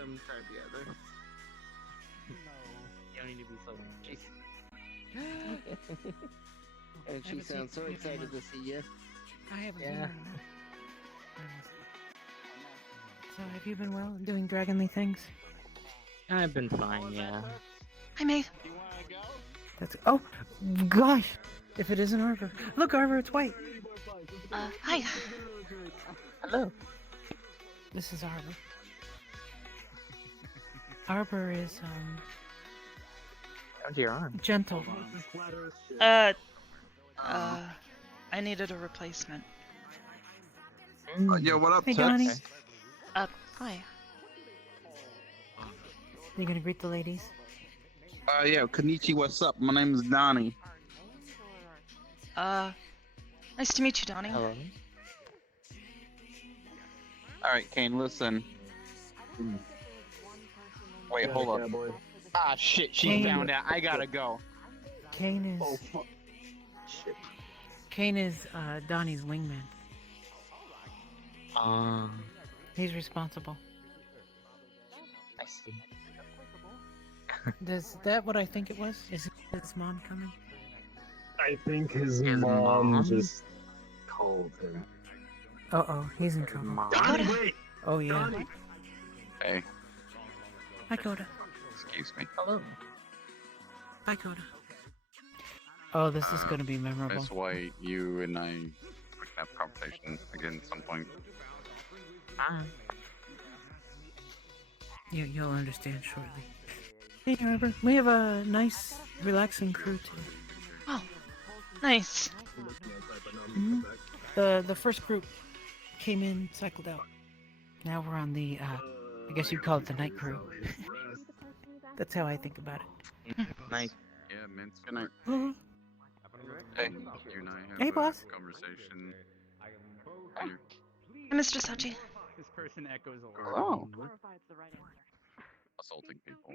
some time together. You don't need to be so And she sounds so excited to see you. I haven't Yeah. been on that. So have you been well, doing dragonly things? I've been fine, yeah. Hi, May. You wanna go? That's oh, gosh! If it isn't Arbor, look, Arbor, it's white. Hi. Hello. This is Arbor. Arbor is Down to your arm. gentle. I needed a replacement. Yo, what up, Hey, Tux? Donnie. Hi. You gonna greet the ladies? Yeah, Konnichi, what's up? My name is Donnie. Nice to meet you, Donnie. Hello. Alright, Kane, listen. Wait, hold up. Ah, shit, she Kane. found out. I gotta go. Kane is Oh, fuck. Shit. Kane is Donnie's wingman. He's responsible. I see. Is that what I think it was? Is his mom coming? I think his His mom mom? just told him. Uh-oh, he's in trouble. Donnie, wait! Oh yeah. Donnie! Hey, Hi, Coda. excuse me. Hello. Hi, Coda. Oh, this is gonna be memorable. That's why you and I can have a conversation again at some point. Hi. You'll understand shortly. Hey, Arbor, we have a nice, relaxing crew today. Oh, nice. Mhm. The first group came in, cycled out. Now we're on the, I guess you'd call it the night crew. That's how I think about it. Nice. Yeah, Mince, good night. Mhm. Hey, you and I have Hey, a boss. conversation. Hi, Mr. Sachi. This person echoes a lot. Oh. Assaulting people.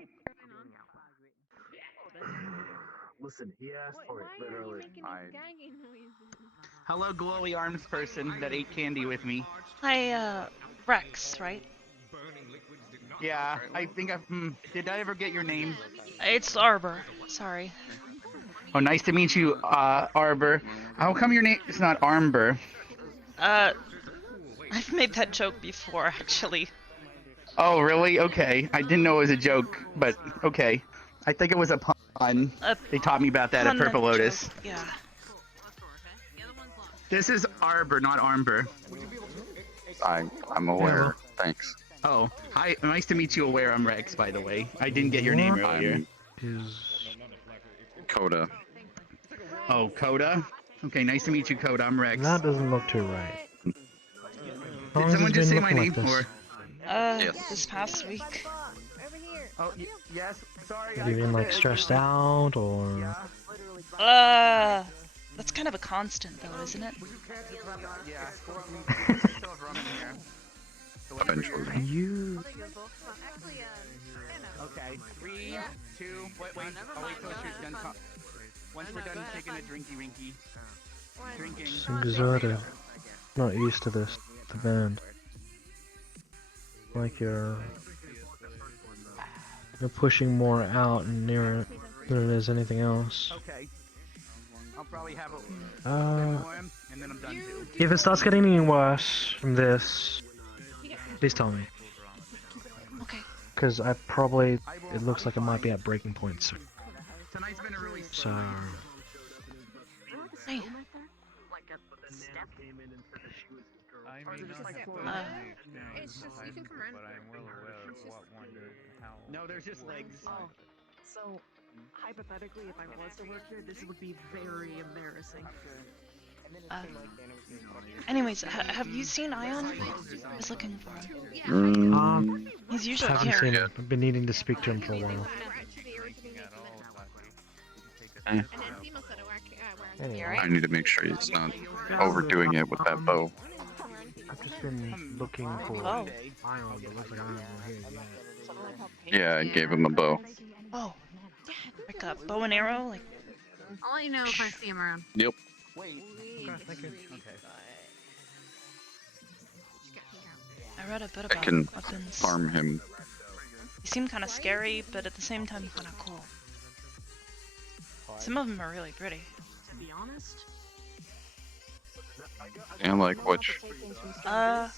Listen, he asked for it, literally. Hello, glowy arms person that ate candy with me. Hi, Rex, right? Yeah, I think I. Did I ever get your name? It's Arbor. Sorry. Oh, nice to meet you, Arbor. How come your name is not Armbor? I've made that joke before, actually. Oh, really? Okay. I didn't know it was a joke, but okay. I think it was a pun. They taught me about that at Pun and Purple Lotus. joke, yeah. This is Arbor, not Armbor. I'm aware. Thanks. Oh, hi. Nice to meet you, Aware. I'm Rex, by the way. I didn't get your name earlier. I'm Coda. Oh, Coda? Okay, nice to meet you, Coda. I'm Rex. That doesn't look too right. Did someone just say my name? Or... Yes. This past week. Oh, yes. Sorry. Have you been like stressed out or? That's kind of a constant, though, isn't it? Yeah. We still have rum in here. So whenever you're Eventually. ready. You. Okay. 3, 2. Wait. I'll wait till she's done. Once we're done taking a drinky. Drinking. So exotic. Not used to this. The band. Like you're pushing more out and nearer than it is anything else. Okay. I'll probably have a more, and then I'm done too. If it starts getting any worse from this, please tell me. Okay. Because it looks like it might be at breaking points. Tonight's been a really So, Hi. It's just, you can come around. No, there's just legs. Oh, so hypothetically, if I was to work here, this would be very embarrassing. Anyways, have you seen Ion? I was looking for him. He's usually haven't here. seen him. I've been needing to speak to him for a while. Anyway, I need to make sure he's not overdoing it with that bow. I've just been looking for Oh. Ion, but it looks like Ion not here yet. Yeah, I gave him a bow. Oh. Like a bow and arrow? Like, I'll let you know if I see him around. Yep. Wait. Thank you. Okay. I read a bit I about can weapons. farm him They seem kind of scary, but at the same time kind of cool. Some of them are really pretty. To be honest, And like which? Well,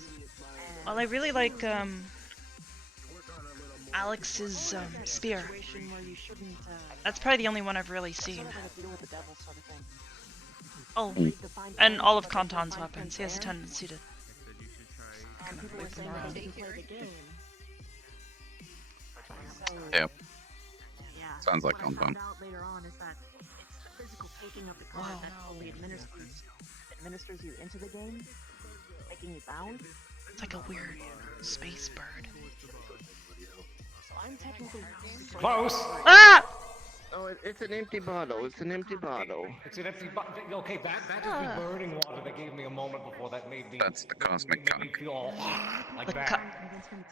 I really like Alex's spear. That's probably the only one I've really seen. Oh, and all of Kantan's weapons. He has a tendency to kind of whip them around. Yep. yeah. Sounds like What I found Kantan. out later on is that it's the physical taking of the card Wow. that only administers you into the game, making you bound. It's like a weird space bird. So I'm technically Close! Ah! Oh, it's an empty bottle. It's an empty bottle. It's an empty bottle. Okay, that is the burning water that gave me a moment before that made me. That's the cosmic made me cock. feel all like The that.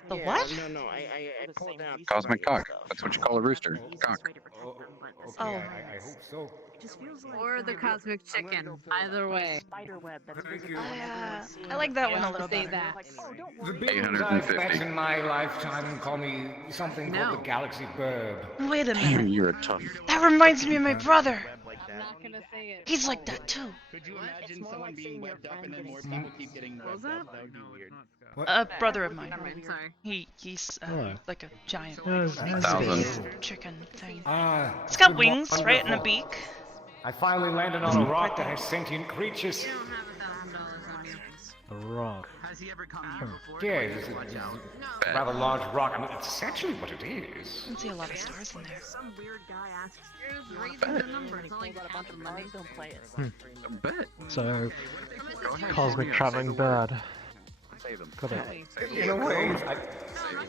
The Yeah, what? No, I pulled out. Cosmic cock. That's what you call a rooster. Cock. Okay, Oh. I hope so. It just feels like Or the cosmic chicken. Either way. spider web that's Thank visible you. whenever I like that one a I'll little say better. that. Like, oh, don't The worry. beings 850. I've met in my lifetime call me something called No. the Galaxy Bird. Wait a minute. You're a tough. That reminds me of my brother. I'm not gonna say it. He's like that too. Could you imagine more someone like being saying your webbed up friend and then more gets people keep getting What was webbed up? that? That would be weird. A brother of mine. Never mind, sorry. He's Oh. like a giant Thousand. space chicken thing. Ah, It's got good wings, right, and a wonderful. beak. I finally landed on a rock that has sentient creatures. You don't have $1,000 on you. A rock. Has he ever come here before? Yeah, it's a rather large rock. I mean, it's essentially what it is. I can see a lot of stars in there. Some weird guy asks Just read the number. It's only half the money. don't play it. I bet. So, Go ahead. cosmic traveling bird. Say them. Got it. In a way,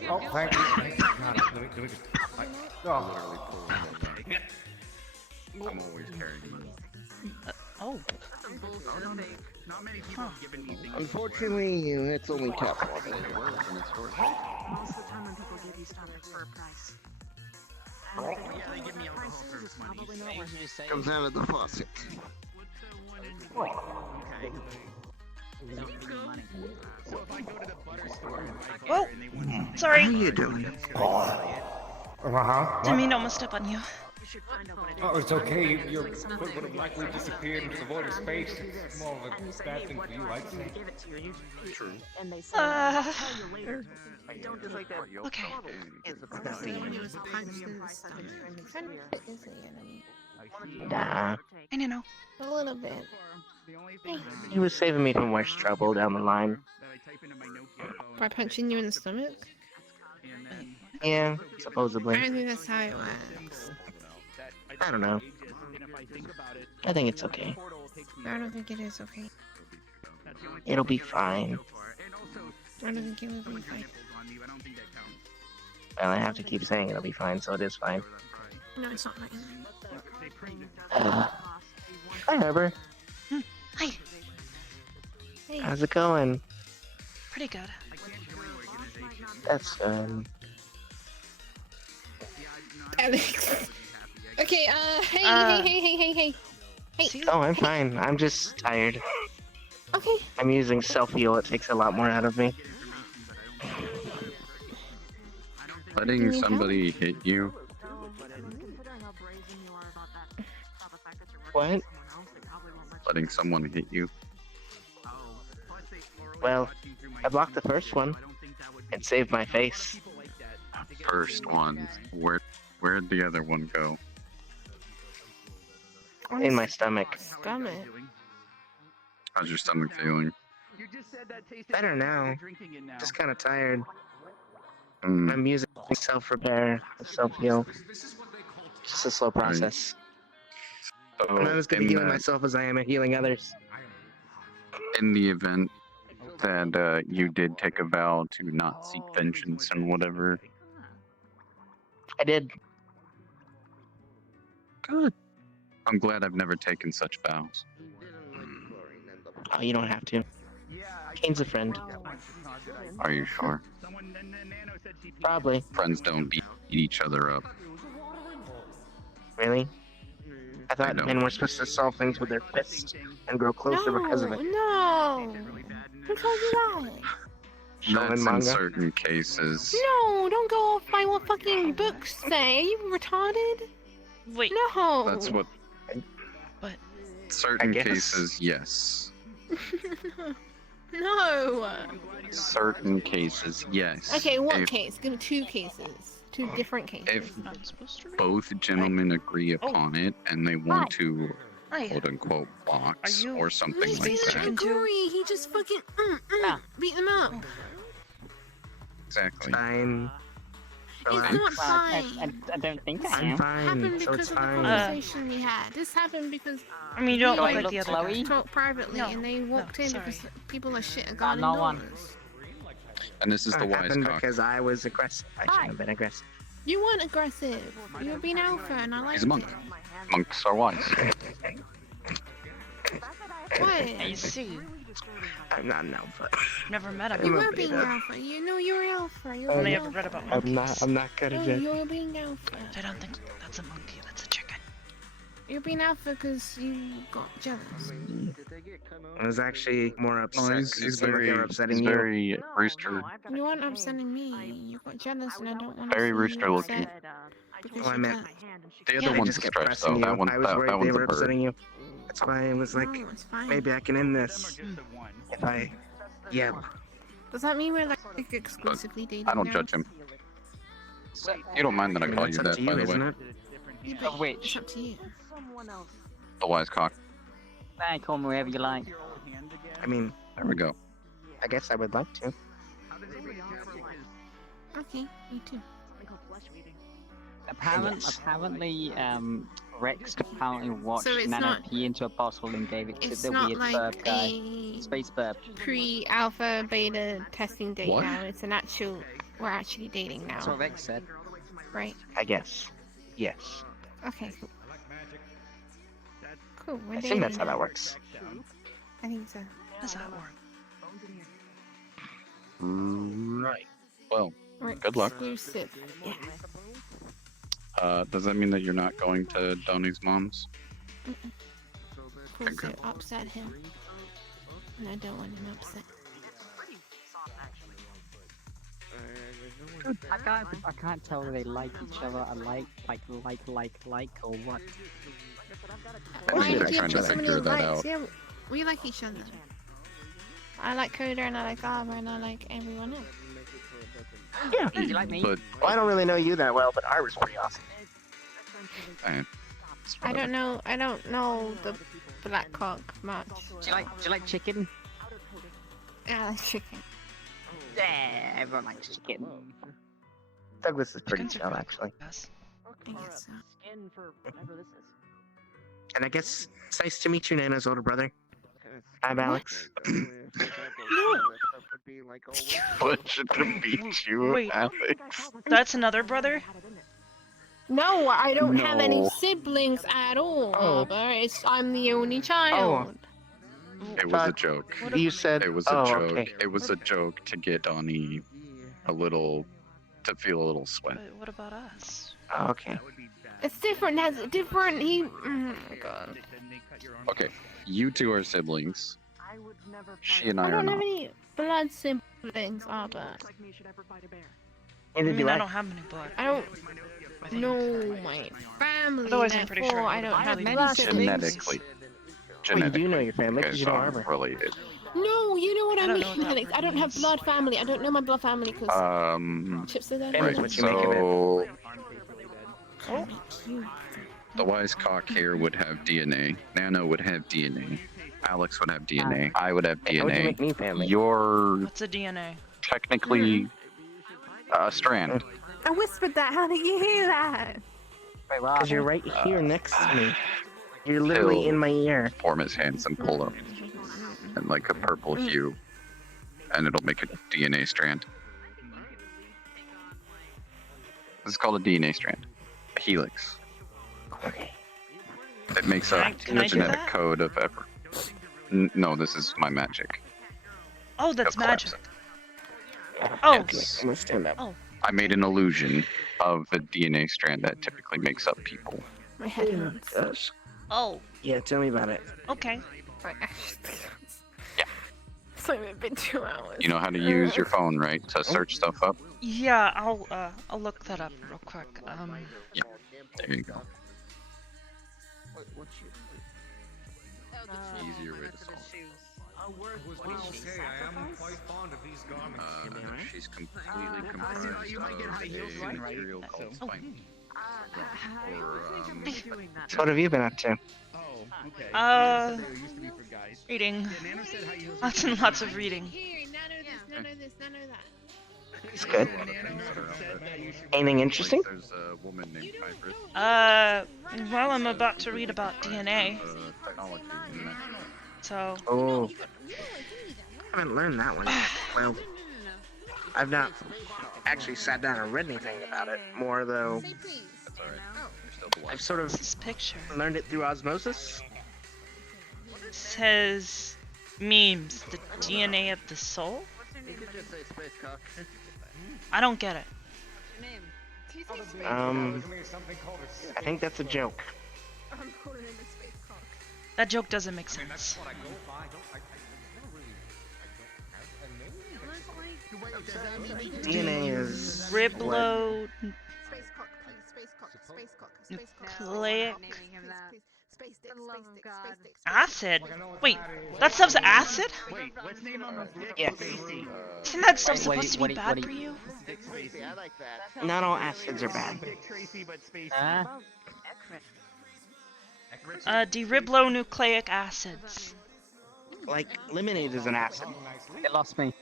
oh, thank you. Thank you. God, let me just. Oh. I'm always carrying money. Oh, That's some bullshit. Not many people have given me things. Unfortunately, it's only cap water. Most of the time when people give you stuff, it's for a price. And if Yeah, they give me alcohol for it's money. probably not worth it. Comes out of the faucet. Okay. So if I go to the butter store and buy Whoa. butter and they want something, sorry. you doing? Uh-huh. Didn't mean to almost step on you. You should find out what it is. Oh, it's okay. Your foot would have likely disappeared into the void of space. It's more of And you a say, bad hey, thing what for you, price I'd can we say. give it to you? And you True. and they say, Uh, I'll tell you later. But don't just like that. Okay. When he was punched in the stomach. Nah, I know. A little bit. the only thing he was saving me from worse trouble down the line. that I type into my Nokia phone, By punching you in the stomach? and then Yeah, I supposedly. don't think that's how it works. that I don't know. and if I think about it, I think it's okay. portal takes me. I don't think it is okay. That's the only It'll be thing I've done fine. so far. And also, I don't think it will someone be fine. pineapples on me, but I don't think that counts. Well, I have to keep saying it'll be fine, so it is fine. No, it's not fine. They print it. Hi, Arbor. Hi. Hey. How's it going? Pretty good. That's Alex. Okay, hey, Uh, hey. See? Oh, I'm fine. I'm just tired. Okay. I'm using self-heal. It takes a lot more out of me. Letting somebody hit you. What? Letting someone hit you. Well, I blocked the first one and saved my face. First one. Where'd the other one go? In my stomach. Stomach. How's your stomach feeling? You just said that tasted Better like now. you're drinking it now. Just kind of tired. Mm, I'm using self-repair, self-heal. Just a slow process. I'm not as good at in healing the- myself as I am at healing others. in the event that you did take a vow to not seek vengeance and whatever. I did. Good. I'm glad I've never taken such vows. Oh, you don't have to. Kane's a friend. Are you sure? Probably. Friends don't beat each other up. Really? I thought know. men were supposed to solve things with their fists and grow closer because of it. No. Who told you that? shonen That's in manga. certain cases. No, don't go off by what fucking books say. Are you retarded? Wait. No. That's what. What? Certain guess. cases, yes. No. Certain cases, yes. Okay, what If- case? Give me 2 cases. 2 different cases. If Not supposed to read? both gentlemen agree upon it and they want to Hi. quote unquote box Are you- or something He like didn't that. Chicken too? agree. He just fucking Ah. beat them up. Exactly. Fine. So It's I'm, not fine. I don't think I I'm am. Happened fine. So because it's of the fine. conversation we had. This happened because I mean, you don't Do look I like look the other slowy? guy. talked privately No, and they walked in sorry. because people are shit at God no one. knows. And this is the It wise happened cock. because I was aggressive. I shouldn't have been aggressive. You weren't aggressive. You were being alpha and I liked He's a monk. it. Monks are wise. What? I see. I'm not an alpha. Never met him. You I'm a were being beta. alpha. You know you're alpha. You're Only being ever read alpha. about monkeys. I'm not good No, at it. you're being alpha. I don't think that's a monkey. That's a chicken. You're being alpha because you got jealous. I was actually more upset. No, 'cause it he's seemed like they were very, upsetting he's you. very rooster. You weren't upsetting me. You got jealous and I don't want to Very see rooster you looking. upset because Well, I you're meant- jealous. The Yeah, other They one's just a kept stretch pressing though. you. That one, I was that worried they one's were a bird. upsetting you. That's why I was like, No, it's fine. maybe I can end this. If I, yeah. Does that mean we're like exclusively dating I don't now? judge him. You don't mind that I call you It's up that, to by you, the isn't way. it? Yeah, but Of which? it's up to you. The wise cock. Hey, call me whatever you like. I mean, There we go. I guess I would like to. Okay, me too. Apparently, Rex apparently watched So it's Nano not- pee into a bottle and gave it to It's the not weird like burp guy. a Space burp. pre-alpha beta testing date What? now. It's an actual. We're actually dating now, That's what Rex said. right? I guess. Yes. Okay, cool. Cool. We're I dating think that's how now. that works. I think so. How does that work? Right. Well, We're Good luck. Exclusive. Yeah. does that mean that you're not going to Donnie's mom's? Cool. So upset him, and I don't want him upset. I can't tell whether they like each other. I like, or what. I think they're Yeah, trying to but so many figure that likes. out. Yeah, we like each other. I like Coda and I like Arbor and I like everyone else. Yeah. You like me? But Well, I don't really know you that well, but Arbor's pretty awesome. it's I whatever. don't know. I don't know the black cock much. Do you like chicken? I like chicken. Yeah, everyone likes chicken. Douglas is pretty Chickens are chill, pretty actually. Yes. I guess so. And I guess it's nice to meet you, Nana's older brother. I'm Alex. Pleasure to meet you, Wait. Alex. That's another brother? No, I don't have any No. siblings at all, Oh. Arbor. I'm the only child. It was a joke. You said It was a oh, joke. okay. It was a joke to get Donnie to feel a little sweat. But what about us? Oh, okay. It's different. Has different. He. Oh my god. Okay, you two are siblings. She and I I are don't not. have any blood siblings, Arbor. I Neither mean, do I I. don't have any blood. I don't I think. know my family. Otherwise, I'm pretty therefore sure I don't have many blood siblings. Genetically. Well, you do know your family because guys you know aren't Arbor. related. No, you know what I, I don't mean, know what that Alex. I don't have means. blood family. I don't know my blood family because Chips are there. Family Right, is what you make of it. so Can't be cute. the wise cock here would have DNA. Nano would have DNA. Alex would have DNA. I would have How would you DNA. make me family? You're What's a DNA? technically a strand. I whispered that. How did you hear that? Wait, what? Because you're right here next to me. You're literally Phil. in my ear. Form his hands and pull up, and like a purple hue, and it'll make a DNA strand. This is called a DNA strand, a helix. Okay. It makes Can up I- can the I do genetic that? code of ever. No, this is my magic. Oh, that's of magic. collapsing. Oh, Okay, I'm gonna stand up. I made an illusion of a DNA strand that typically makes up people. My head hurts. Gosh. oh, Yeah, tell me about it. okay. My Yeah. time it's been 2 hours. You know how to use your phone, right, to search stuff up? Yeah, I'll look that up real quick. Yeah, there you go. Easier way to solve. She's completely comprised you might get high heels, of a right? material called spine. So what have you been up to? Oh, okay. Reading. Yeah, Nano said high heels. Lots and lots of reading. Here, nano this, nano that. It's good. Anything interesting? There's a woman named Cypress. Well, I'm about to read about DNA. Technology in that. So. Oh. I haven't learned that one yet. Well, I've not actually sat down and read anything about it. More though, That's alright. I've sort of This picture learned it through osmosis. says memes, the DNA of the soul? I don't get it. I think that's a joke. That joke doesn't make sense. DNA is Riblo nucleic acid? Wait, that stuff's acid? Wait, what's name on the book? Yes. Isn't that stuff supposed to be bad for you? Not all acids are bad. Deribonucleic acids. Like lemonade is an acid. It lost me.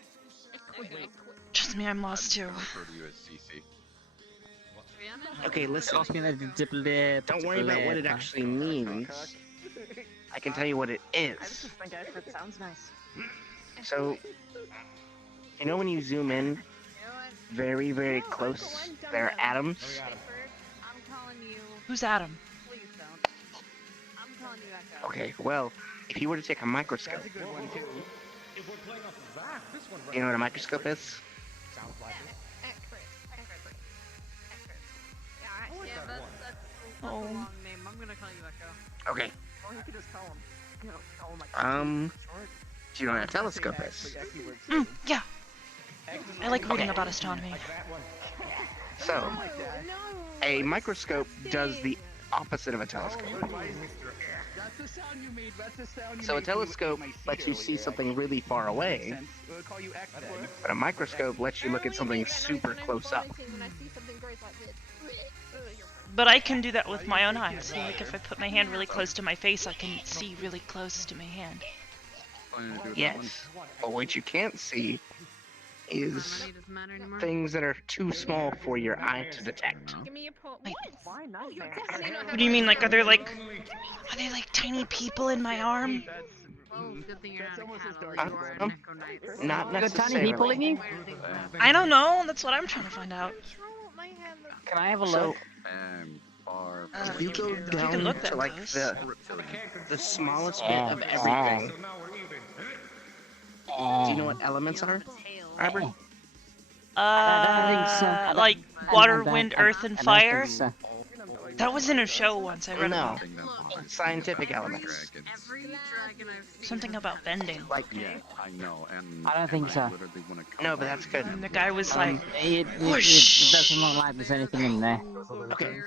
Trust me, I'm lost too. Refer to you as CC. Okay, It listen. lost me. Don't worry about what it actually means. I can tell you what it is. think it sounds nice. So, you know when you zoom in very, very close, there are atoms. Who's Adam? Okay, well, if you were to take a microscope, you know what a microscope is? Oh. I'm gonna call you Echo. Okay. Or you could just call him. Do you know what a telescope is? Yeah. I like reading about astronomy. So, a microscope does the opposite of a telescope. That's the sound you made. That's the sound you So a made. telescope lets you see something really far away, We'll call you X then. but a microscope lets you look at something super close up. But I can do that with my own eyes. So, like if I put my hand really close to my face, I can see really close to my hand. Yes, but what you can't see is things that are too small for your eye to detect. Give me your pot. Wait. Why nightmare? What do you mean? Like, are they like tiny people in my arm? Not Got necessarily. tiny people in you? I don't know. That's what I'm trying to find out. Can I have a So, look? Far. if you go You can down look to that like close. the smallest bit of everything, do you know what elements are, Arbor? Like water, wind, earth, and fire. So. That was in a show once. I read No, about scientific elements. something about bending. Like, Yeah, I know, and I don't think so. literally wanna come no, but that's good. And the guy was like, It doesn't look like there's anything in there. Okay,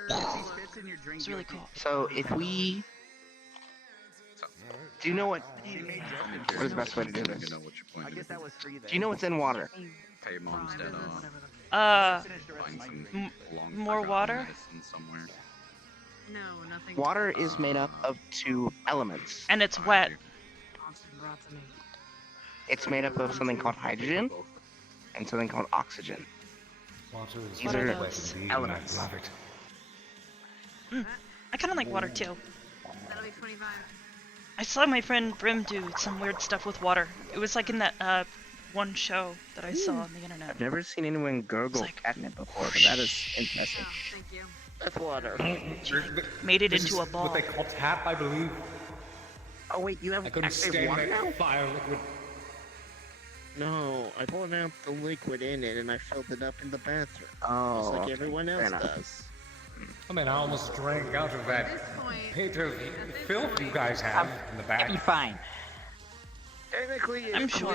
it's really cool. so if we... Do you know what is the best way to do this? You know what your point I guess is. that was free then. Do you know what's in water? Pay mom's dead off. Find some long more forgotten water? medicine somewhere. No, nothing. Water is made up of two elements. And it's wet. It's made up of something called hydrogen and something called oxygen. These What are are those? elements. I kind of like water too. That'll be 25. I saw my friend Brim do some weird stuff with water. It was like in that one show that I saw on the internet. I've never seen anyone gurgle It's like- catnip before, but that is interesting. Thank you. That's water. Made it This into a is ball. what they call tap, I believe. Oh wait, you have I couldn't active stand water now? that fire liquid. No, I poured out the liquid in it and I filled it up in the bathroom. Oh, Just like okay. everyone Fair else enough. does. I mean, I almost drank out of that pit of filth you guys have in the It'll back. be fine. Technically, I'm sure.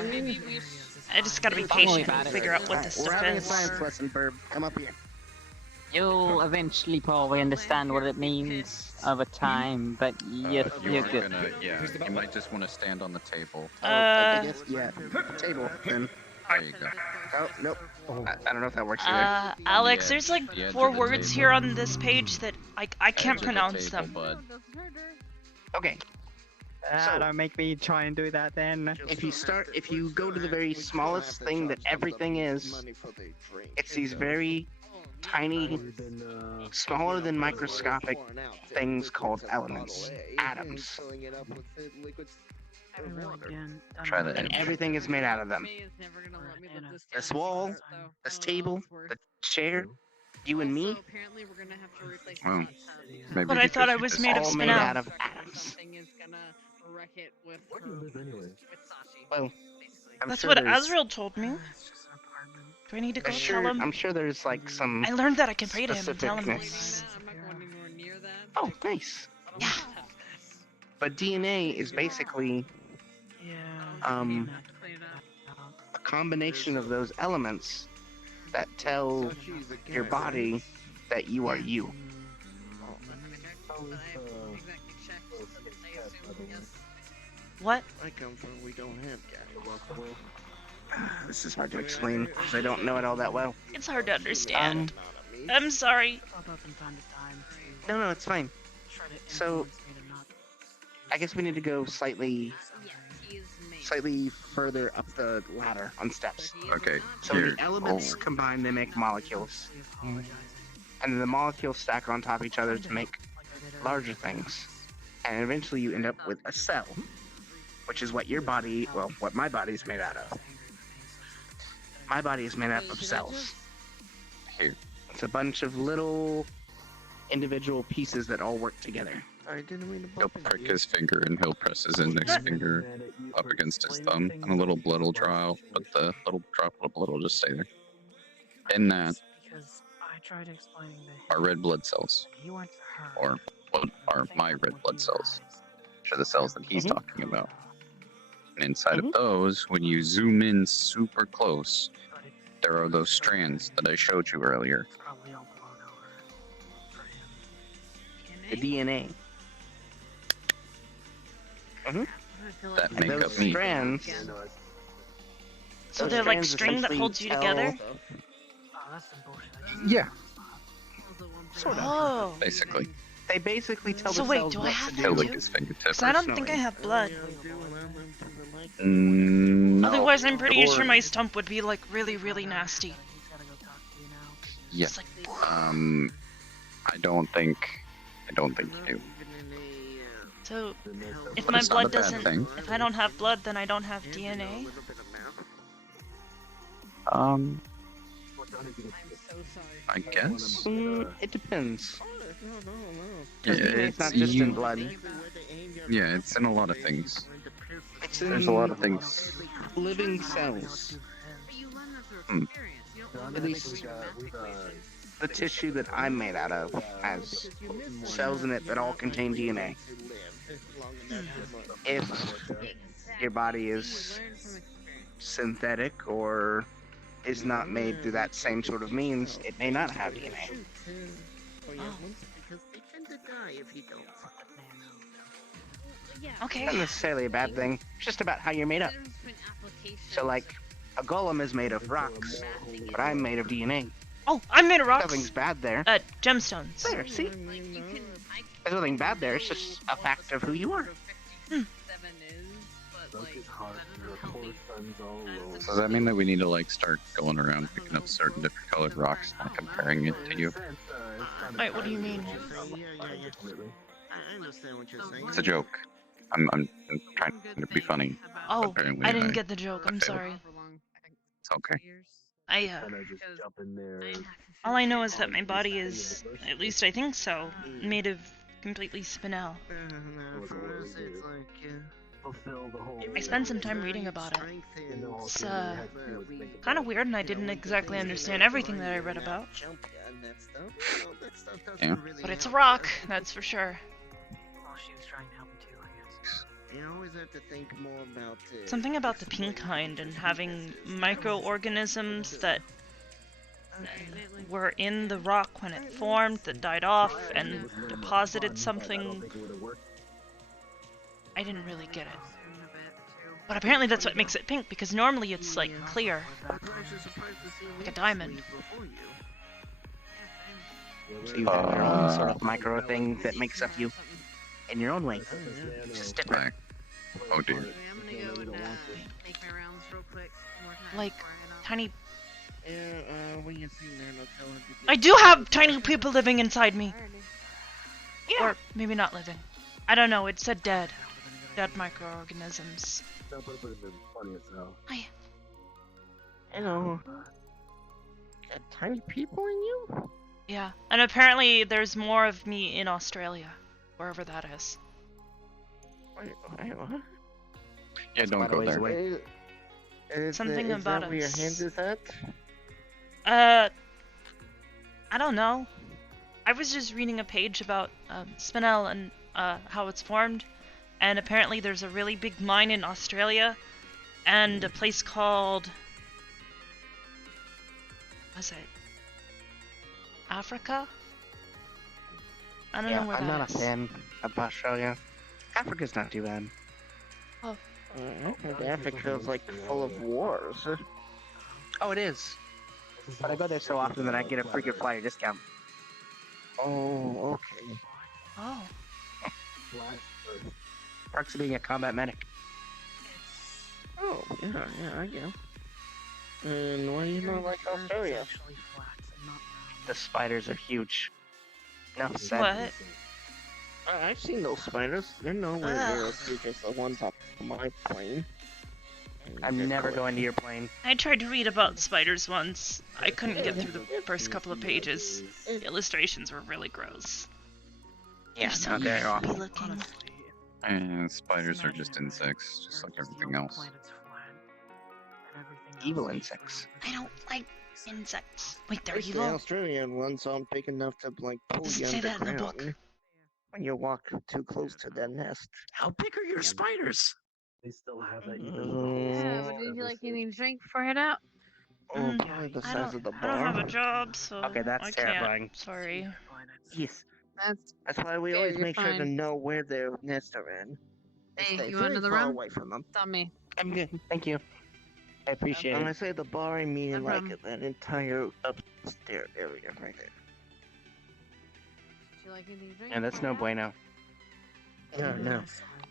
I just gotta be Don't worry patient about and it. figure out what this we're stuff having a is. science lesson, Burb. Come up here. You'll eventually probably understand what it means over time, but You you're are good. gonna, yeah, you might just want to stand on the table. I guess, yeah. Table, then. There you go. Oh, nope. I don't know if that works either. Alex, edge- there's like the edge 4 of the words table. here on this page that I can't Edge of the pronounce table, them. bud. Okay. So- Don't make me try and do that then. If you go to the very smallest thing that everything is, it's these very tiny, smaller than microscopic things called elements, atoms. Try that. And everything is made out of them. This wall, this table, the chair, you and me, Well, maybe But I thought I because was you made of all made out spinel. of atoms. Well, I'm That's sure what there's- Azrael told me. Do I need to go tell him? I'm sure there's like some. I learned that I can pray to him and tell him specificness. this. Oh, nice. Yeah. But DNA is basically a combination of those elements that tell your body that you are you. What? I come from we don't have This is hard to explain because I don't know it all that well. It's hard to understand. I'm sorry. No, it's fine. So, I guess we need to go slightly further up the ladder on steps. Okay. So here. the elements combine, they make molecules. And then the molecules stack on top of each other to make larger things. And eventually you end up with a cell, which is what your body, well, what my body is made out of. My body is made up of cells. Here. It's a bunch of little individual pieces that all work together. He'll prick his finger and he'll press his index finger up against his thumb, and a little blood will draw out, but the little drop of blood will just stay there. In that are red blood cells, or what are my red blood cells, which are the cells that he's talking about. And inside of those, when you zoom in super close, there are those strands that I showed you earlier. The DNA. That And make those up me. strands. So those they're like strands string that essentially holds you tell- together? Yeah. Sort of. Oh. Basically. They basically tell So the wait, cells do I what have to to He'll do. lick his fingertip. Because I don't think I have blood. No. Otherwise, I'm pretty Or- sure my stump would be like really, really nasty. Yeah. I don't think you do. So, if But my it's not blood a bad doesn't, thing. if I don't have blood, then I don't have DNA. I guess. It depends. Yeah, It's not just in blood. Yeah, it's in a lot of things. It's There's a lot of things. living cells. At least the tissue that I'm made out of has cells in it that all contain DNA. If your body is synthetic or is not made through that same sort of means, it may not have DNA. Okay. Not necessarily a bad thing. It's just about how you're made up. So, like, a golem is made of rocks, but I'm made of DNA. Oh, I'm made of rocks. Nothing's bad there. Gemstones. There, see? There's nothing bad there. It's just a fact of who you are. So does that mean that we need to like start going around picking up certain different colored rocks and comparing it to you? Wait, what do you mean? I understand what you're saying. It's a joke. I'm trying to be funny. Oh, Apparently I didn't get the joke. I'm failed. sorry. It's okay. All I know is that my body is, at least I think so, made of completely spinel. I spent some time reading about it. It's kind of weird, and I didn't exactly understand everything that I read about. Yeah. But it's a rock, that's for sure. You always have to think more about Something about the pink kind and having microorganisms that were in the rock when it formed that died off and deposited something. I didn't really get it. But apparently that's what makes it pink, because normally it's like clear. Like a diamond. So you have your own sort of micro thing that makes up you in your own way. Just different. Oh dear. I'm gonna go and make my rounds real quick. Like tiny. When you see Nano, tell him to I do have tiny people living inside me. Yeah. Or maybe not living. I don't know. It said dead. Dead microorganisms. Hi. Hello. Got tiny people in you? Yeah, and apparently there's more of me in Australia, wherever that is. Wait, what? Yeah, don't go there. Something is about that where your us. hand is at? I don't know. I was just reading a page about spinel and how it's formed, and apparently there's a really big mine in Australia, and a place called... what's it? Africa? I don't know where I'm that not is. a fan of Australia. Africa's not too bad. Oh. I think Africa is like full of wars. Oh, it is. But I go there so often that I get a freaking flyer discount. Oh, okay. Oh. Perks of being a combat medic. Oh, yeah, I get. And why do you not like Australia? The spiders are huge. No, sad. What? I've seen those spiders. They're nowhere near as big as the ones up my plane. I'm never going to your plane. I tried to read about spiders once. I couldn't get through the first couple of pages. The illustrations were really gross. Yeah, They're so no, they're creepy awful. looking. And spiders are just insects, just like everything else. Evil insects. I don't like insects. Wait, they're It's the evil? Australian ones aren't big enough to like pull Does you it say that in the underground book? when you walk too close to their nest. How big are your spiders? They still have that. Yeah, but did you like any drink before I head out? Oh, probably the size of the I don't have a bar. job, so Okay, that's I terrifying. can't. Sorry. Yes. That's why we fair, always you're make sure to fine. know where their nests are in. And Hey, stay you want very another far round? away from them. It's on me. I'm good. Thank you. I appreciate When it. I say the bar, I mean No like problem. that entire upstairs area right there. Would you like anything to drink? Yeah, that's no bueno. No.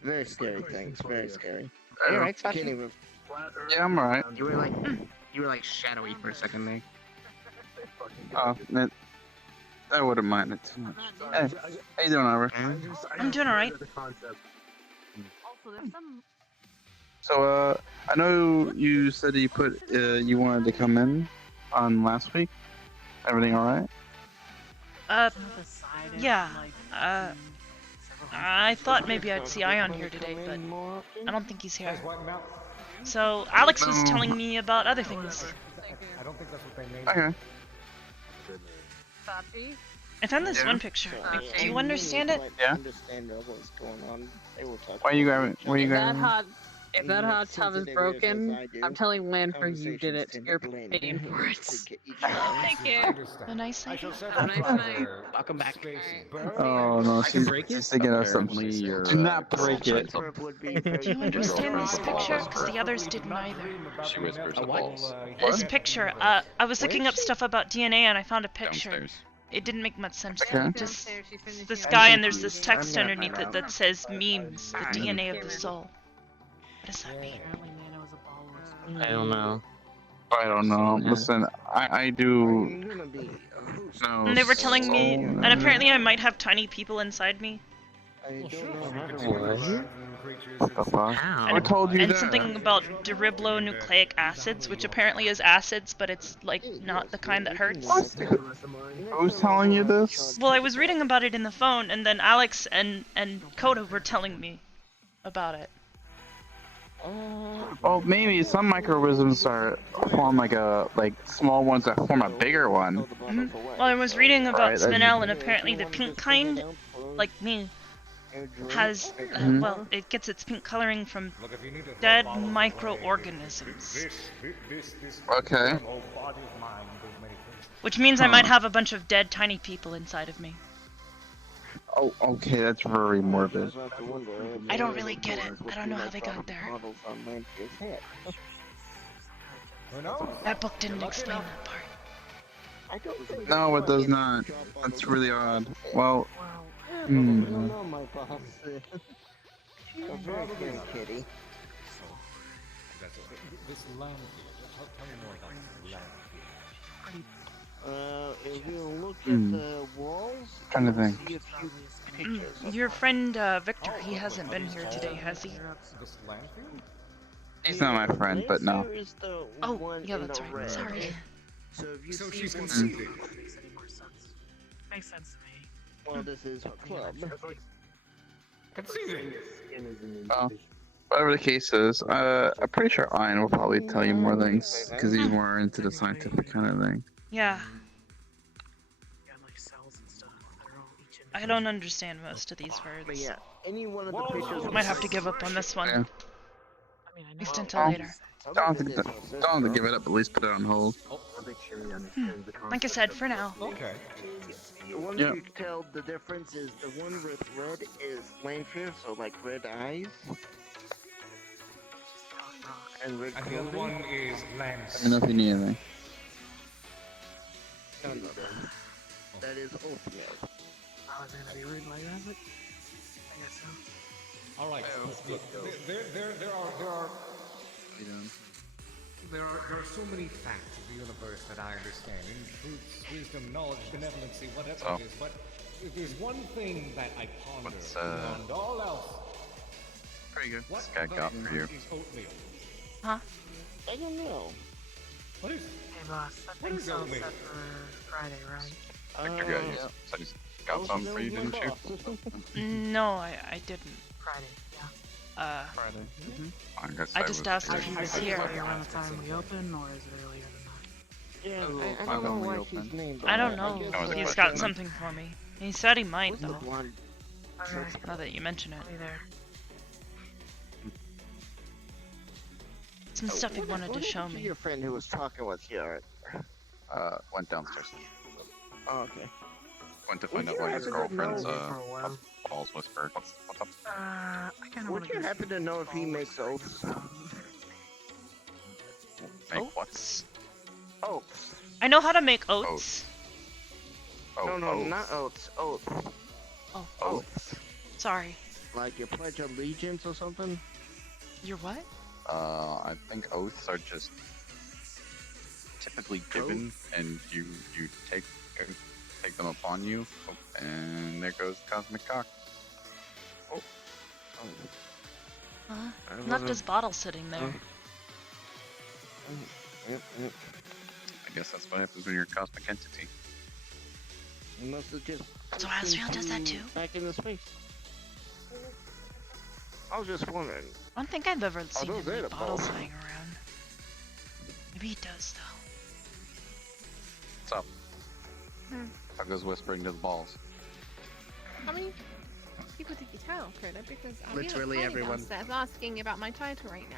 Very scary things. Very scary. Are you alright, Can't Sasha? even. Yeah, I'm alright. You were like shadowy for a second there. Oh, I wouldn't mind it too much. Hey, how you doing, Arbor? I'm doing alright. Also, there's some. So, I know you said you you wanted to come in on last week. Everything alright? Yeah. I thought maybe I'd see Ion here today, but I don't think he's here. So Alex was telling me about other things. I don't think that's what they made. Okay. I found this one picture. Do you understand it? Yeah. Understand what's going on. They were talking. Why you grabbing? Where you grabbing? If that hot tub is broken, I'm telling Lanford you did it. You're paying for it. Thank you. A nice night. Have a nice night. Welcome back. Oh no, she's thinking of something. Apparently Do not break it. Do you understand this picture? Because the others didn't either. She whispers the balls. This picture, I was looking up stuff about DNA and I found a picture. Downstairs. It didn't make much sense. Okay. Just this guy and there's this text underneath it that says memes, the DNA of the soul. What does that mean? I don't know. I don't know. Listen, I do. No. And they were telling me, and apparently I might have tiny people inside me. I told you And that. something about deribonucleic acids, which apparently is acids, but it's like not the kind that hurts. Who's telling you this? Well, I was reading about it in the phone, and then Alex and Coda were telling me about it. Well, maybe some microorganisms form like small ones that form a bigger one. Well, I was reading about Alright, spinel, and apparently the pink kind, like me, has, well, it gets its pink coloring from dead microorganisms. Okay. Which means I might have a bunch of dead tiny people inside of me. Oh, okay, that's very morbid. I don't really get it. I don't know how they got there. That book didn't explain that part. No, it does not. That's really odd. Well, my boss. A very kind kitty. This land here, tell me more about this land here. If you look at the walls, Trying to think. see a few pictures. Your friend Victor, he hasn't been here today, has he? This land here? He's not my friend, but no. Oh, yeah, that's right. Sorry. So she's conceded. Makes sense to me. Well, this is a club. Conceded. Well, whatever the case is, I'm pretty sure Ian will probably tell you more things because he's more into the scientific kind of thing. Yeah. I don't understand most of these words. But yeah, any one of the pictures. Might have to give up on this one. Yeah. At least until later. Don't have to give it up, at least put it on hold. Like I said, for now. Okay. The one you can tell the difference is the one with red is Landfear, so like red eyes. And red And the other one is Lance. Let me know if you need anything. No. That is Opiate. I was gonna be rude like that, but I guess so. All right. Look, there are so many facts of the universe that I understand, in truths, wisdom, knowledge, benevolency, whatever it is. But if there's one thing that I ponder beyond all else, pretty good. What This guy got for you. is oatmeal? Huh? I don't know. What is? Hey boss, that What thing's is all oatmeal? set for Friday, right? Victor got you. So he's got some for you, didn't you? No, I didn't. Friday, yeah. Friday. I just asked if he was here. Around the time we open, or is it earlier than that? Yeah, I don't know why she's named. I don't know. No, the He's question, got then. something for me. He said he might, though. Okay. Now that you mention it. I'll be there. Some stuff he wanted to What show happened to me. your friend who was talking with you? Went downstairs. Oh, okay. Went to find out why his girlfriend's balls whispered. What's up? I kind of Would you happen to know if he makes oaths? Make what? Oaths. I know how to make oats. Oh, No, not oaths. Oaths. Oh, Oaths. sorry. Like your Pledge of Allegiance or something? You're what? I think oaths are just typically given, and you take them upon you, and there goes Cosmic Cock. Left his bottle sitting there. I guess that's what happens when you're a cosmic entity. He must have just. So Asriel does that too? Back into space. I was just wondering. I don't think I've ever seen those him are with the bottles balls. lying around. Maybe he does, though. What's up? How goes whispering to the balls? How many people did you tell, Critter? Because I Literally feel everyone. downstairs asking about my title right now.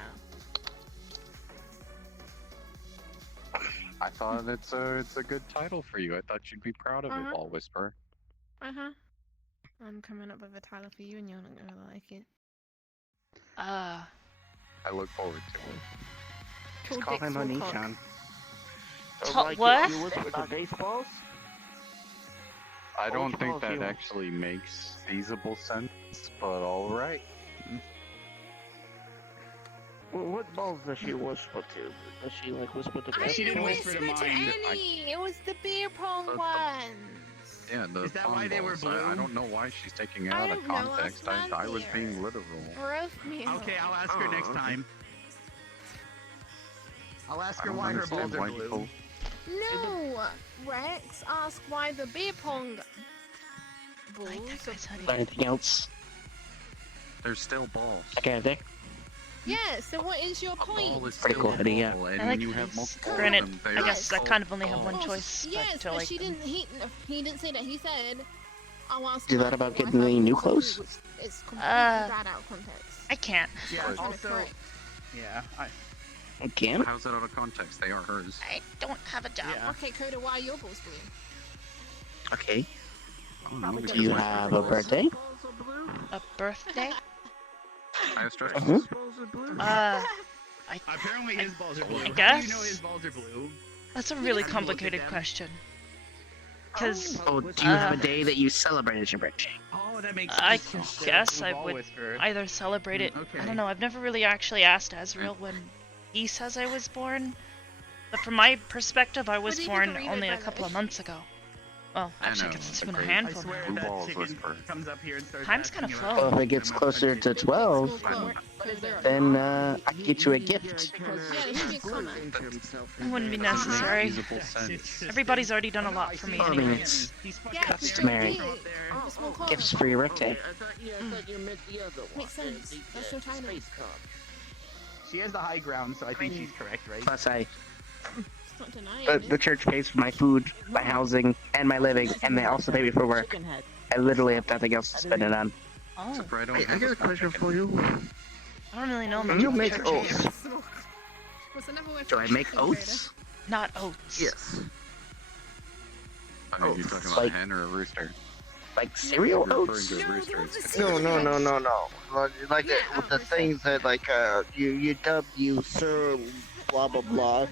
I thought it's a good title for you. I thought you'd be proud of it, Ball Whisperer. I'm coming up with a title for you, and you're not gonna like it. I look forward to it. Cool Just call him Dick Small Cock. Onichan. What? You whisper to baseballs? I don't think balls that you- actually makes feasible sense, but alright. Well, what balls does she whisper to? Does she like whisper to I She didn't baseballs? whisper to whispered to mine. any. It was the beer pong The- ones. Yeah, the Is that thong why they were balls. blue? I don't know why she's taking it I out of don't know, context. it's I was not being here. literal. Roast me. Okay, I'll ask her next time. I'll ask her why her balls are blue. No, Rex, ask why the beer pong balls. Anything else? There's still balls. Okay, there. Yeah. So what is your point? Ball is Pretty still cool, a Eddie, yeah. ball, I and like you that have he's- multiple of Granted, them. I guess I They're kind of only have balls. one choice. Yes, but to but like she them. didn't. He didn't say that. He said Do that about getting any new clothes? It's completely bad out of context. I can't. Yeah, also... Yeah, I can't? How's that out of context? They are hers. I don't have a job. Yeah. Okay, Coda, why are your balls blue? Okay. No, Do you have a birthday? A birthday? I stress. Apparently his balls are blue. I How guess. do you know his balls are blue? That's a really complicated question. Because Oh, do you have a day that you celebrate as your birthday? Oh, that makes I sense. guess I Ball would whisperer. either celebrate it. Okay. I don't know. I've never really actually asked Azrael when he says I was born. But from my perspective, I was born only a couple of months ago. Well, actually, I guess it's been a I handful. swear Blue that balls chicken whisperer. comes up here and starts Time's kind of asking flow. about- Well, if it gets closer to 12, then I can get you a gift. It wouldn't be necessary. Usable sense. Everybody's already done a lot for me I mean, anyways. customary gifts for your birthday. Makes sense. That's your title. She has the high ground, so I think she's correct, right? Plus, It's not denying the church pays for my food, my housing, and my living, and they also pay me for work. I literally have nothing else to spend it on. Oh, Except for I don't Hey, I got a question for you. I don't really know much You about make churches. oats. What's another word Do for I make chicken, oats? Not oats. Yes. I mean, you're talking about Like- a hen or a rooster. Like cereal You're oats? referring to a rooster. It's No. Like the things that you dub you sir, blah blah blah.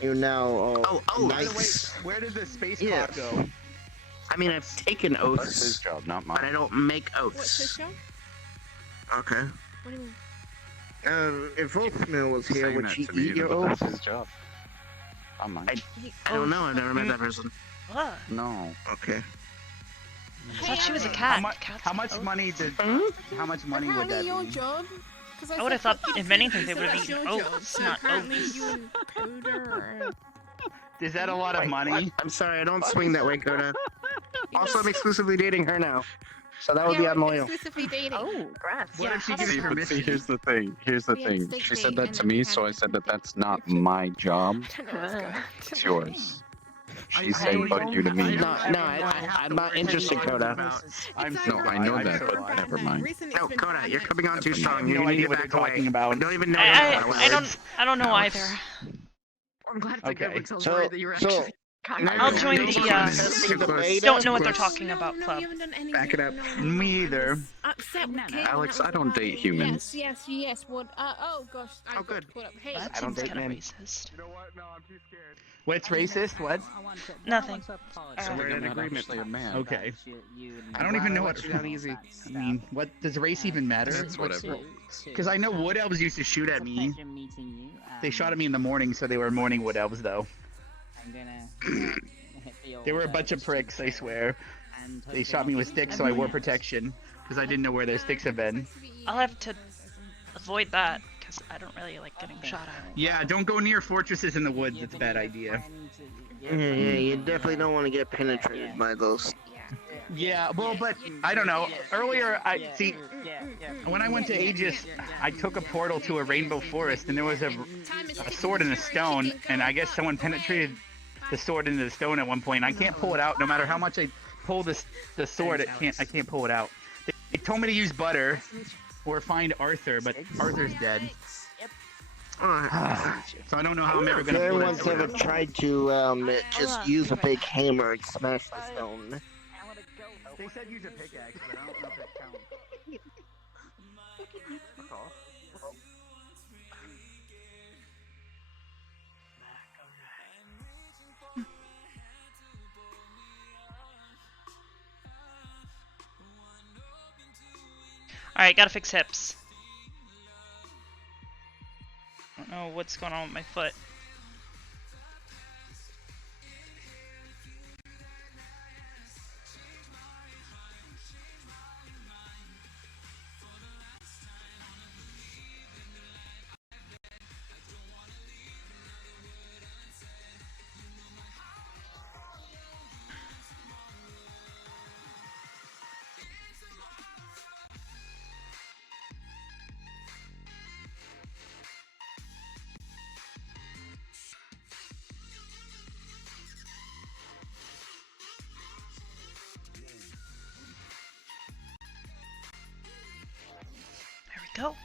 You now Oh, By the way, oats. where did the space Yeah. clock go? I mean, I've taken That's his oats, job, not but I mine. don't make What's this oats. show? Okay. What do you mean? If Oatmeal was here, Saying would that she to me, eat your but oats? that's his job. Not mine. I don't know. I've never met that person. What? No. Okay. I thought she was a Hey, cat. How much money did? How much money would Apparently that your be? job. I would have thought, if anything, they would have that's eaten your job, oats, so not apparently oats. you and Coda are... Is that a lot of money? I'm sorry, I don't swing that way, Coda. Also, I'm exclusively dating her now, so that would be Yeah, we're unloyal. exclusively dating. Oh, congrats. What if she how gives does- you But see, permission? here's the thing. Here's the We had thing. steak She date said that and to then we me, had so I a said that that's not my job. I don't know what's going on. It's yours. She's I saying fuck you to me. No, I'm not interested, Coda. I'm No, I know I'm that, so but glad. never mind. No, Coda, you're coming on too Never strong. mind. You No need idea to what back they're away. talking about. Don't even know what I don't know either. I'm glad it's a Okay. good one, So- Lori, that you were so- actually I'll join the, don't know what they're No, talking no, about no, club. you haven't done anything. Back it up. No, Me either. Upset with Caitlin, Alex, that I was don't about date it. humans. Yes. What? Oh gosh. I Oh, got good. caught up. Hey, That I don't seems date kind of men. racist. What's racist? What? Nothing. So we're we're in not agreement. actually a man. Okay. I don't even know what. easy. I mean, what does race even matter? It's whatever. Because I know wood elves used to shoot at me. They shot at me in the morning, so they were morning wood elves, though. They were a bunch of pricks, I swear. They shot me with sticks, so I wore protection because I didn't know where their sticks have been. I'll have to avoid that because I don't really like getting shot at. Yeah, don't go near fortresses in the woods. It's a bad idea. Yeah, you definitely don't want to get penetrated by those. Yeah, well, but I don't know. Earlier, when I went to Aegis, I took a portal to a rainbow forest, and there was a sword and a stone, and I guess someone penetrated the sword into the stone at one point. I can't pull it out, no matter how much I pull the sword. I can't pull it out. They told me to use butter or find Arthur, but Arthur's dead. So I don't know how I'm ever gonna pull that Everyone's sword ever out. tried to just use a big hammer and smash the stone. They said use a pickaxe, but I don't know if that counts. That's all. Alright, gotta fix hips. I don't know what's going on with my foot. Go.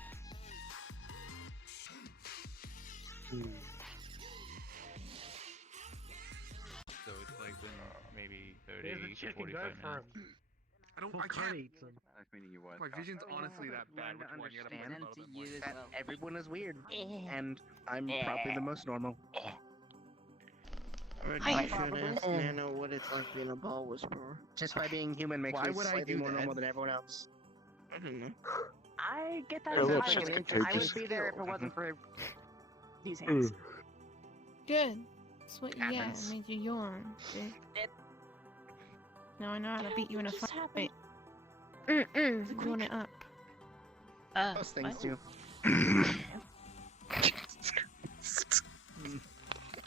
So it's like been maybe 30 There's a to chicken 45 goat minutes. farm. I can't. Eat them. My vision's honestly that bad. Which one? You gotta understand put the button. that everyone is weird, and I'm probably the most normal. I should ask Nano what it's like being a ball whisperer. Just by being human makes Why me would I slightly do more that? normal than everyone else. I don't know. I get that It looks entirely. just I would contagious. be there if it wasn't for these hands. Good. That's what you get. Happens. It made you yawn. See? Now I know how to beat you in a fight. Yawn it up. Most things what? do.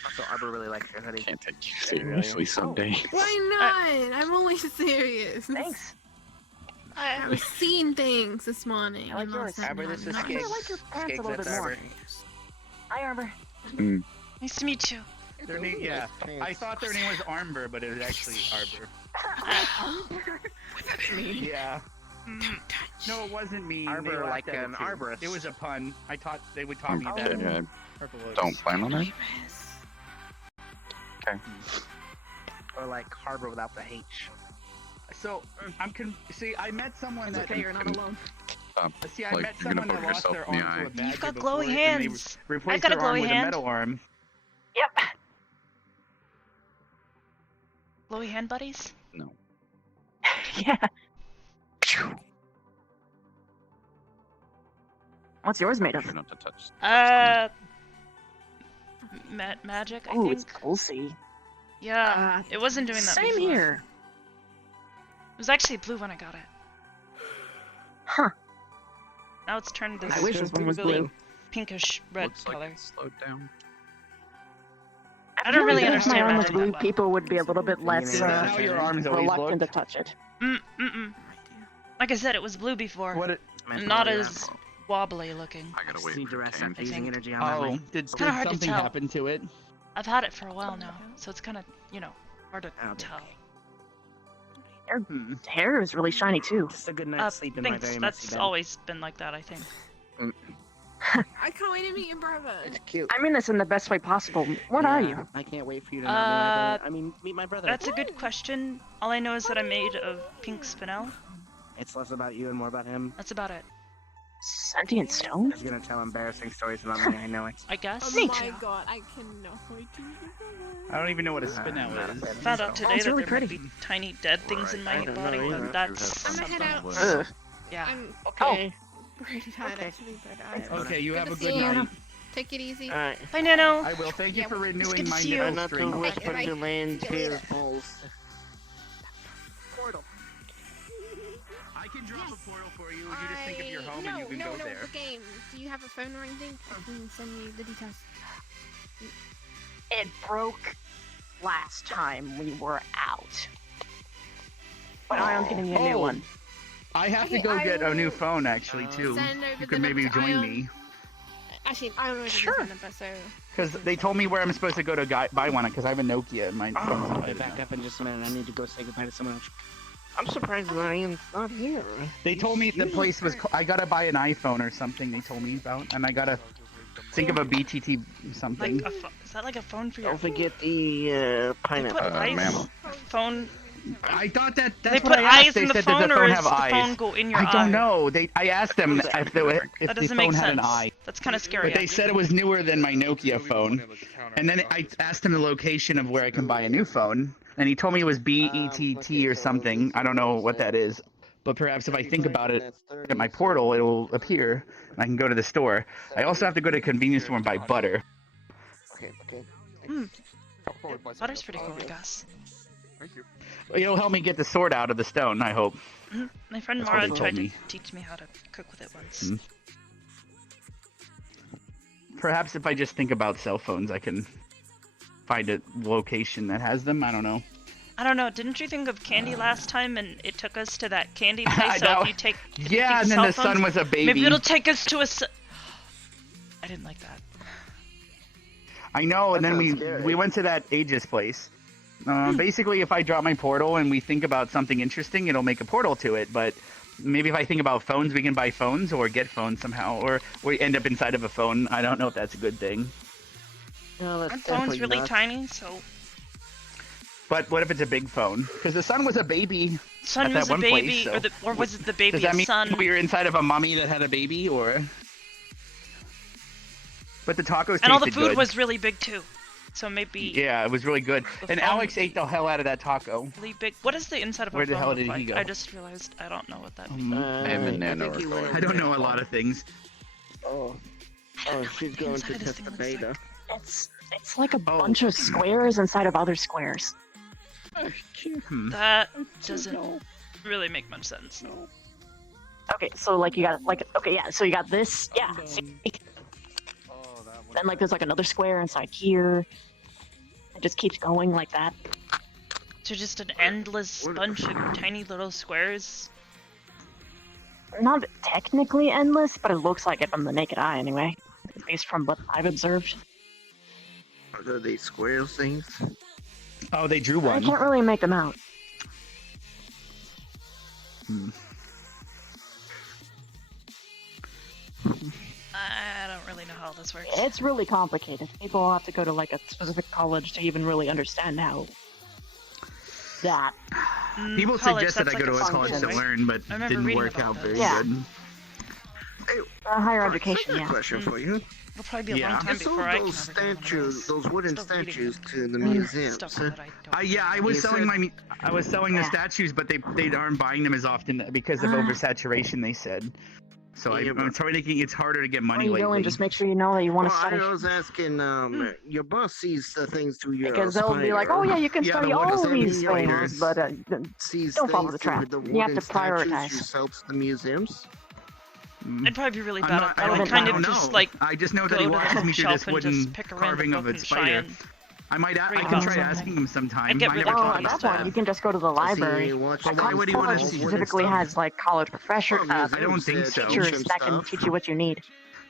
Also, Arbor really likes your hoodie. Can't take you seriously someday. Why not? I'm always serious. Thanks. I was seeing things this morning. I like and all of a yours. sudden Arbor, this is I'm I not. like your Skiggs. pants a little bit That's more. Arbor. Hi, Arbor. Nice to meet you. Their name, yeah. I thought their name was Arbor, but it was actually Arbor. Yeah. No, it wasn't me. Arbor, They laughed like at it an too. arborist. It was a pun. I taught they would taught me that. Okay, I Purple oaks. don't plan on it. Okay. Or like Harbor without the H. So see, I met someone that. Okay, you're not alone. See, I Like, met you're gonna someone that poke lost yourself their in the arm to a eye. badger You've got before, glowy and hands. they replaced I've got a their arm glowy with hand. a metal arm. Yep. Glowy hand buddies? No. Yeah. What's yours made of? Try not to touch. Magic, I Oh, think. it's pulsy. Yeah, it wasn't doing that Same before. here. It was actually blue when I got it. Huh. Now it's turned this I wish this one was really blue. pinkish red Looks like color. it's slowed down. I don't really If my understand arm was magic blue, that well. people would be a little bit less Is that how your arms always reluctant looked? to touch it. Mm-mm. Like I said, it was blue before. What? And not as wobbly looking. I gotta wait Need to for rest Cam. after using think. energy on that Oh, way. did kinda hard to something tell. happen to it? I've had it for a while now, so it's kind of, hard to Oh, tell. Your hair is really shiny too. Just a good night's sleep in my Thanks. very That's messy bed. always been like that, I think. I can't wait to meet your brother. It's cute. I mean this in the best way possible. What are you? I can't wait for you to not meet my brother. I mean, meet my brother. That's a good question. All I know is that I'm made of pink spinel. It's less about you and more about him. That's about it. Sentient stone? He's gonna tell embarrassing stories about me. I know it. I guess. Oh my god, I cannot wait to meet your brother. I don't even know what a spinel is. Found out today It's that really there might pretty. be tiny dead things in my I don't body, know either. but that's I'm gonna head out. Ugh. yeah. I'm Okay. pretty tired Okay. actually, but I. Okay, you have a Good to good see you. night. Take it easy. Alright. Bye, Nano. I will. Thank you Yeah, for it's good renewing to my see you. Try middle not to string. whisper Bye. to land his balls. Portal. I can drop a portal for you. You just think of your home no, and you can no, go no, there. the game. Do you have a phone or anything? I can send you the details. It broke last time we were out. But I'm getting you a new Oh. one. I have to Okay, go I get a new will phone actually too. send over You the could maybe number to join Ion. me. Actually, I don't know Sure. the number, so. Because they told me where I'm supposed to go to buy one, because I have a Nokia in my phone's I'll not be good back enough. up in just a minute. I need to go say goodbye to someone else. I'm surprised Ryan's not here. They told me the place was. I gotta buy an iPhone or something. They told me about, and I gotta think of a BTT something. Like is that like a phone for your? Don't forget the They pineapple. put eyes. ma'am. Phone. I thought that's They what put I asked. eyes They in the said, phone, does the or phone does have the eyes? phone go in your eye? I don't know. I asked them if That the doesn't phone make had sense. an eye. That's kind of scary. But they said it was newer than my Nokia phone. And then I asked him the location of where I can buy a new phone, and he told me it was BETT or something. I don't know what that is. But perhaps if I think about it at my portal, it will appear, and I can go to the store. I also have to go to a convenience store and buy butter. Okay, okay. Butter's pretty cool, I guess. Thank you. It'll help me get the sword out of the stone, I hope. My friend That's what Mara they tried told to me. teach me how to cook with it once. Mhm. Perhaps if I just think about cell phones, I can find a location that has them. I don't know. I don't know. Didn't you think of candy last time, and it took us to that candy I place? So know. if you take Yeah, and then the sun was a baby. Maybe it'll take us to a. I didn't like that. I know, and That then we sounds scary. we went to that Aegis place. Basically, if I drop my portal and we think about something interesting, it'll make a portal to it. But maybe if I think about phones, we can buy phones or get phones somehow, or we end up inside of a phone. I don't know if that's a good thing. No, that's Our phone's definitely really not. tiny, so But what if it's a big phone? Because the sun was a baby Sun at was that a one baby, place. or was it the baby Does that of mean Sun? we were inside of a mummy that had a baby, or? But the tacos And all the tasted food good. was really big too, so maybe. Yeah, it was really good. The And phone Alex ate the hell out of that taco. really big. What is the inside of Where a the phone hell look did he like? go? I just realized I don't know what that means. I have a nano recorder. I don't know a lot of things. Oh, she's going to test the beta. It's like a bunch of squares inside of other squares. That doesn't really make much sense. Okay, so like you got so you got this, yeah. See? Then like there's like another square inside here. It just keeps going like that. So just an endless bunch of tiny little squares. Not technically endless, but it looks like it from the naked eye anyway. At least from what I've observed. Are they square things? Oh, they drew I one. can't really make them out. I don't really know how this works. It's really complicated. People have to go to like a specific college to even really understand how that. People College, suggested I that's go to like a college to right? learn, but I remember didn't reading work about out that. very Yeah. good. Higher education, yeah. Question for you. It'll probably be a Yeah. long time I before sold I can those ever get one of statues, those wooden Still reading statues, to the them. museums. Stuff that I don't. Yeah, I was You selling said- I was selling the Yeah. statues, but they aren't buying them as often because of oversaturation. They said. So Yeah, I'm trying to it's harder to get money When you go lately. in, just make sure you know that you want to Well, study. I was asking, your boss sees the things through your Because they'll be like, oh yeah, you can Yeah, study the one all that these you later. things, but sees don't follow things the trap. through the You have wooden to statues you prioritize. sell to the museums. It'd probably be really I'm bad not- if I I don't- would kind I of don't just know. like I just know that go he to the walks me through bookshelf this and wooden just pick a random carving of book a and try spider. and I read can about try something. asking him sometime. I'd get I really never Well, thought at about that point, you can just go to the library. watch But why those would he want to college see wooden Specifically stuff. has like college professor, Well, I don't think so. teachers that can teach you what you need.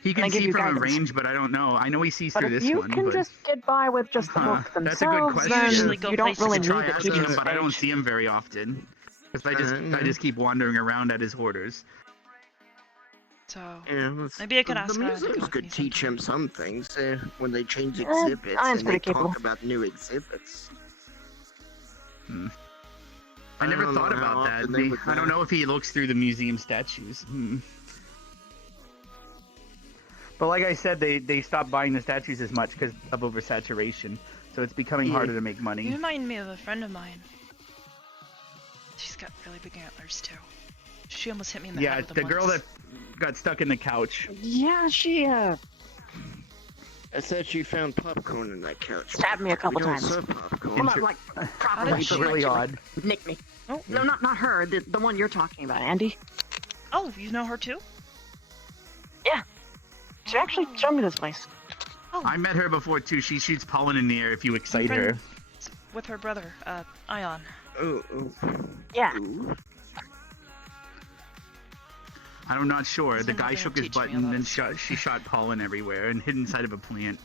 He And can they give see you from a guidance. range, but I don't know. I know he sees But through if this you one. can but... just get by with just the books That's a good themselves, question. then Usually go you don't places really I need try the asking teaching him, but I don't stage. see him very often. Because I just keep wandering around at his hoarders. So maybe I could ask the her to go museums with could me teach him some things when they change Eh, exhibits Ian's and they pretty capable. talk about new exhibits. I never don't thought know how about that. often they would I don't know. know if he looks through the museum statues. But like I said, they stopped buying the statues as much because of oversaturation. So it's becoming harder to make You money. remind me of a friend of mine. She's got really big antlers too. She almost hit me in the Yeah, head with the them girl once. that got stuck in the couch. Yeah, she I said she found popcorn in that couch. stabbed me a couple We don't times. serve popcorn. Well, not like properly. It's She really like, odd. nicked me. Oh. No, not her. The one you're talking about, Andy. Oh, you know her too? Yeah. She actually showed me this place. I met her before too. She shoots pollen in the air if you excite her. With her brother, Ion. Oh. Yeah. I'm not sure. He's The been guy looking to shook his teach me button about and this. she shot pollen everywhere and hid inside of a plant.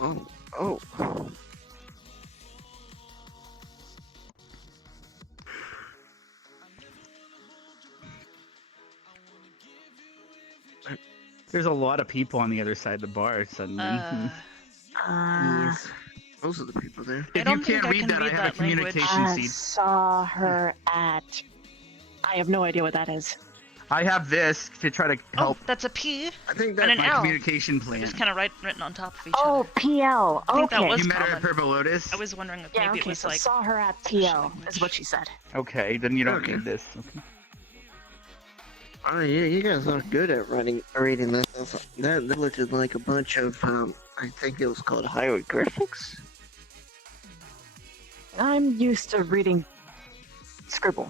Oh. There's a lot of people on the other side of the bar suddenly. Yes. Those are the people there. If you can't read that, I have a communication I seat. saw her at. I have no idea what that is. I have this to try to help. That's a P I think and that's an my L. communication plan. Just kind of written on top of each Oh, other. PL. I think that Okay. was You met her at common. Purple Lotus? I was wondering if Yeah, maybe okay, it was so like. saw her at PL, is what she said. Okay, then you don't need this. Okay. Oh yeah, you guys are good at reading that stuff. That looked like a bunch of I think it was called hieroglyphics. I'm used to reading scribble.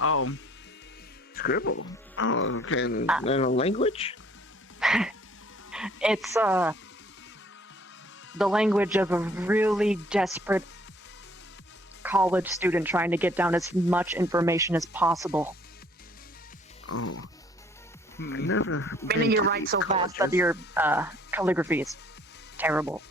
Oh. Scribble. Oh, okay. And a language? It's the language of a really desperate college student trying to get down as much information as possible. Oh. I never. Meaning you write so fast that your calligraphy is terrible.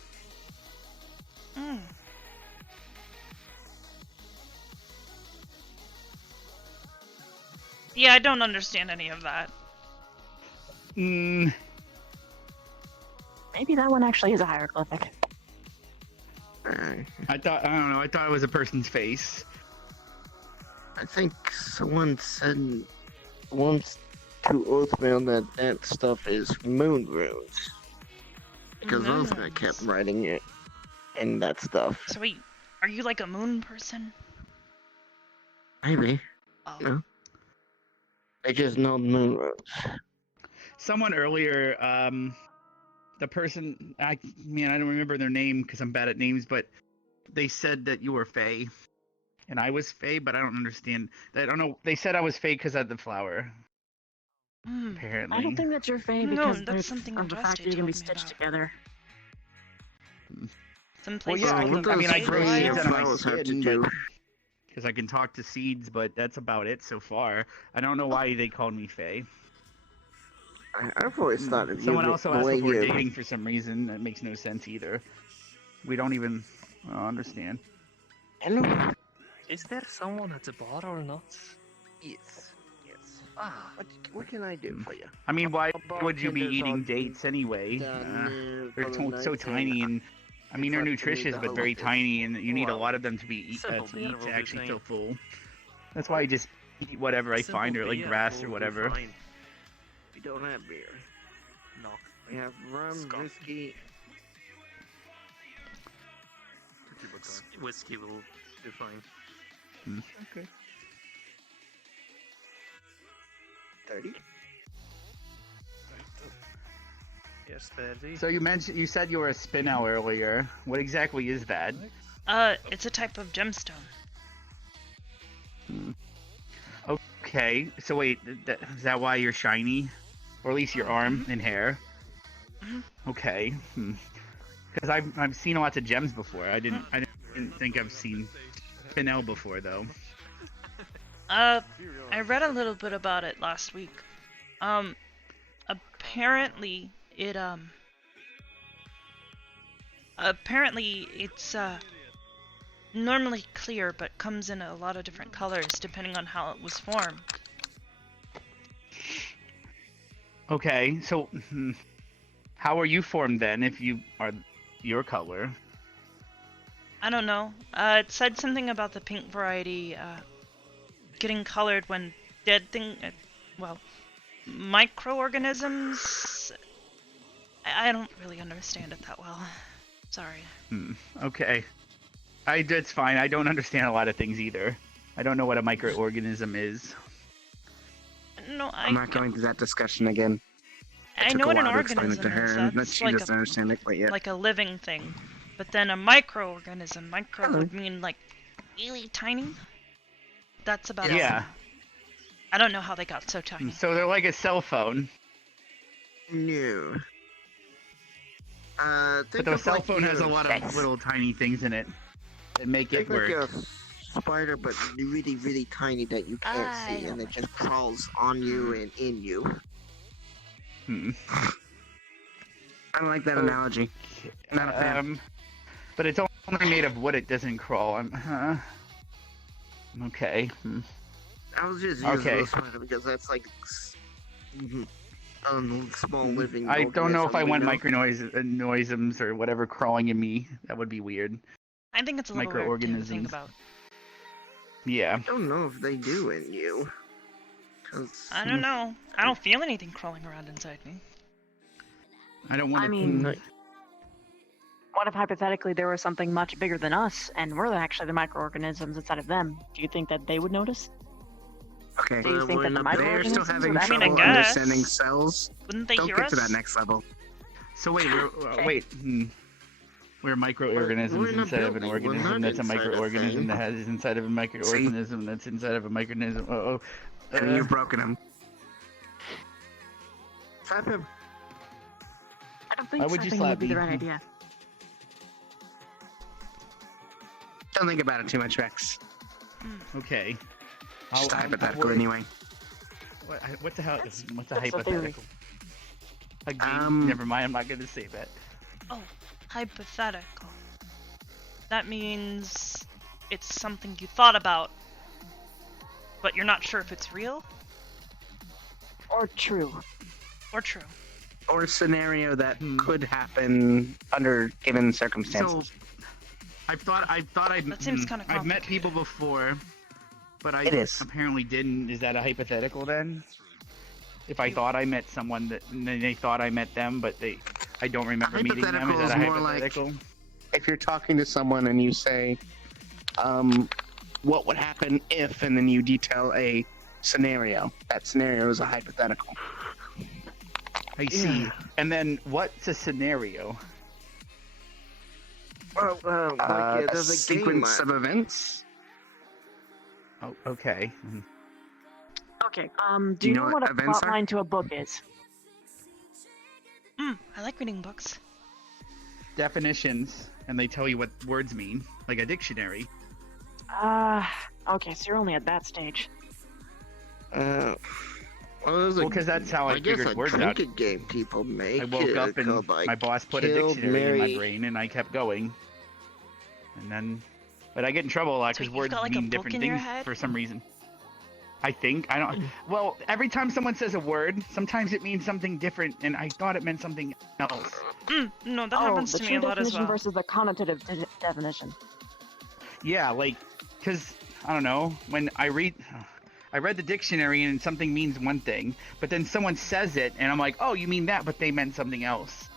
Yeah, I don't understand any of that. Mm, Maybe that one actually is a hieroglyphic. I don't know. I thought it was a person's face. I think someone said once to Oathmail that that stuff is moon runes. Because Oathmail kept writing it and that stuff. So wait, are you like a moon person? Maybe. Oh. No. I just know the moon runes. Someone earlier, the person, I don't remember their name because I'm bad at names, but they said that you were Fae. And I was Fae, but I don't understand. I don't know. They said I was Fae because I had the flower. Apparently. I don't think that you're Fae No, because that's something of the fact that you can be stitched together. Some Well, places yeah, call them I grow Fae seeds out of my flowers have to skin, do? because I can talk to seeds, but that's about it so far. I don't know why they called me Fae. I've always thought of you Someone also the asked way if we're you... dating for some reason. That makes no sense either. We don't even understand. Hello? Is there someone at the bar or not? Yes. Ah, what can I do for you? I mean, why A would you be bartender's eating all dates anyway? done, They're for the so night, tiny, and I mean, they're it's up to me nutritious to but hold very it. tiny, and you need a Well, lot of them to be simple beer will to do actually fine. feel full. That's why I just eat whatever I Simple find, or like beer grass will or do whatever. fine. We don't have beer. No. We have rum, Scotch. whiskey. Whiskey will do fine. Okay. 30? Yes, 30. So you said you were a spin owl earlier. What exactly is that? It's a type of gemstone. Okay, so wait, is that why you're shiny? Or at least your arm and hair? Okay. Because I've seen lots of gems before. I didn't think I've seen Spinel before though. I read a little bit about it last week. Apparently it's normally clear, but comes in a lot of different colors depending on how it was formed. Okay, so how are you formed then if you are your color? I don't know. It said something about the pink variety getting colored when dead microorganisms. I don't really understand it that well. Sorry. Okay. That's fine. I don't understand a lot of things either. I don't know what a microorganism is. No, I'm not going to that discussion again. I took know a what an while to explain it organism to her, is. and That's she like doesn't understand it quite yet. like a living thing. But then a microorganism, would mean like really tiny. That's about it. Yeah. I don't know how they got so tiny. So they're like a cell phone. No. But Think the of cell like phone has a your- lot of little tiny things in it that make it Think like work. a spider, but really, really tiny that you can't see, and it just crawls on you and in you. I don't like that analogy. Not a fan. But it's only made of wood. It doesn't crawl. Okay. I was just using Okay. the spider because that's like small living. I don't know if I organism, want you know? microorganisms or whatever crawling in me. That would be weird. I think it's a little weird too to think about. Yeah. I don't know if they do in you. 'Cause I don't know. I don't feel anything crawling around inside me. I don't want to. I mean, what if hypothetically there was something much bigger than us, and we're actually the microorganisms inside of them? Do you think that they would notice? Okay. Do you think that the They're microorganisms still having would actually trouble notice? understanding cells. Wouldn't they Don't hear get to us? that next level. So wait, we're microorganisms We're in a inside of an building. We're organism not that's a inside a microorganism thing. that has inside of a microorganism that's inside of a microorganism. And you've broken him. Slap him. I don't think Why would you slapping slap would be the me? right idea. Don't think about it too much, Rex. Okay. Just I'll hypothetical worry. anyway. What the hell? What's a that's a theory. hypothetical? Never mind. I'm not gonna say that. Oh, hypothetical. That means it's something you thought about, but you're not sure if it's real? Or true. Or true. Or a scenario that could happen under given circumstances. So, That seems kind of I've met people before, but I It is. apparently didn't. Is that a hypothetical then? If I thought I met someone and then they thought I met them, but I don't remember meeting them, Hypothetical is that a is more like hypothetical? if you're talking to someone and you say, what would happen if, and then you detail a scenario. That scenario is a hypothetical. I see. And then what's a scenario? Well, A there's a sequence game of events. Oh, okay. Okay, do you know what a events plot are? line to a book is? I like reading books. Definitions, and they tell you what words mean, like a dictionary. Okay, so you're only at that stage. Well, there's Because that's how I guess figured a words out. drinking game people make. I woke up and called, like, my boss put a Kill, dictionary in my Marry. brain, and I kept going. And then, but I get in trouble a lot So because you've words got, like, a mean book different in your things head? for some reason. I think I don't. Well, every time someone says a word, sometimes it means something different, and I thought it meant something else. No, that Oh, happens the to me true a lot as definition well. versus the connotative definition. Yeah, like, because I don't know, when I read the dictionary and something means one thing, but then someone says it, and I'm like, oh, you mean that, but they meant something else.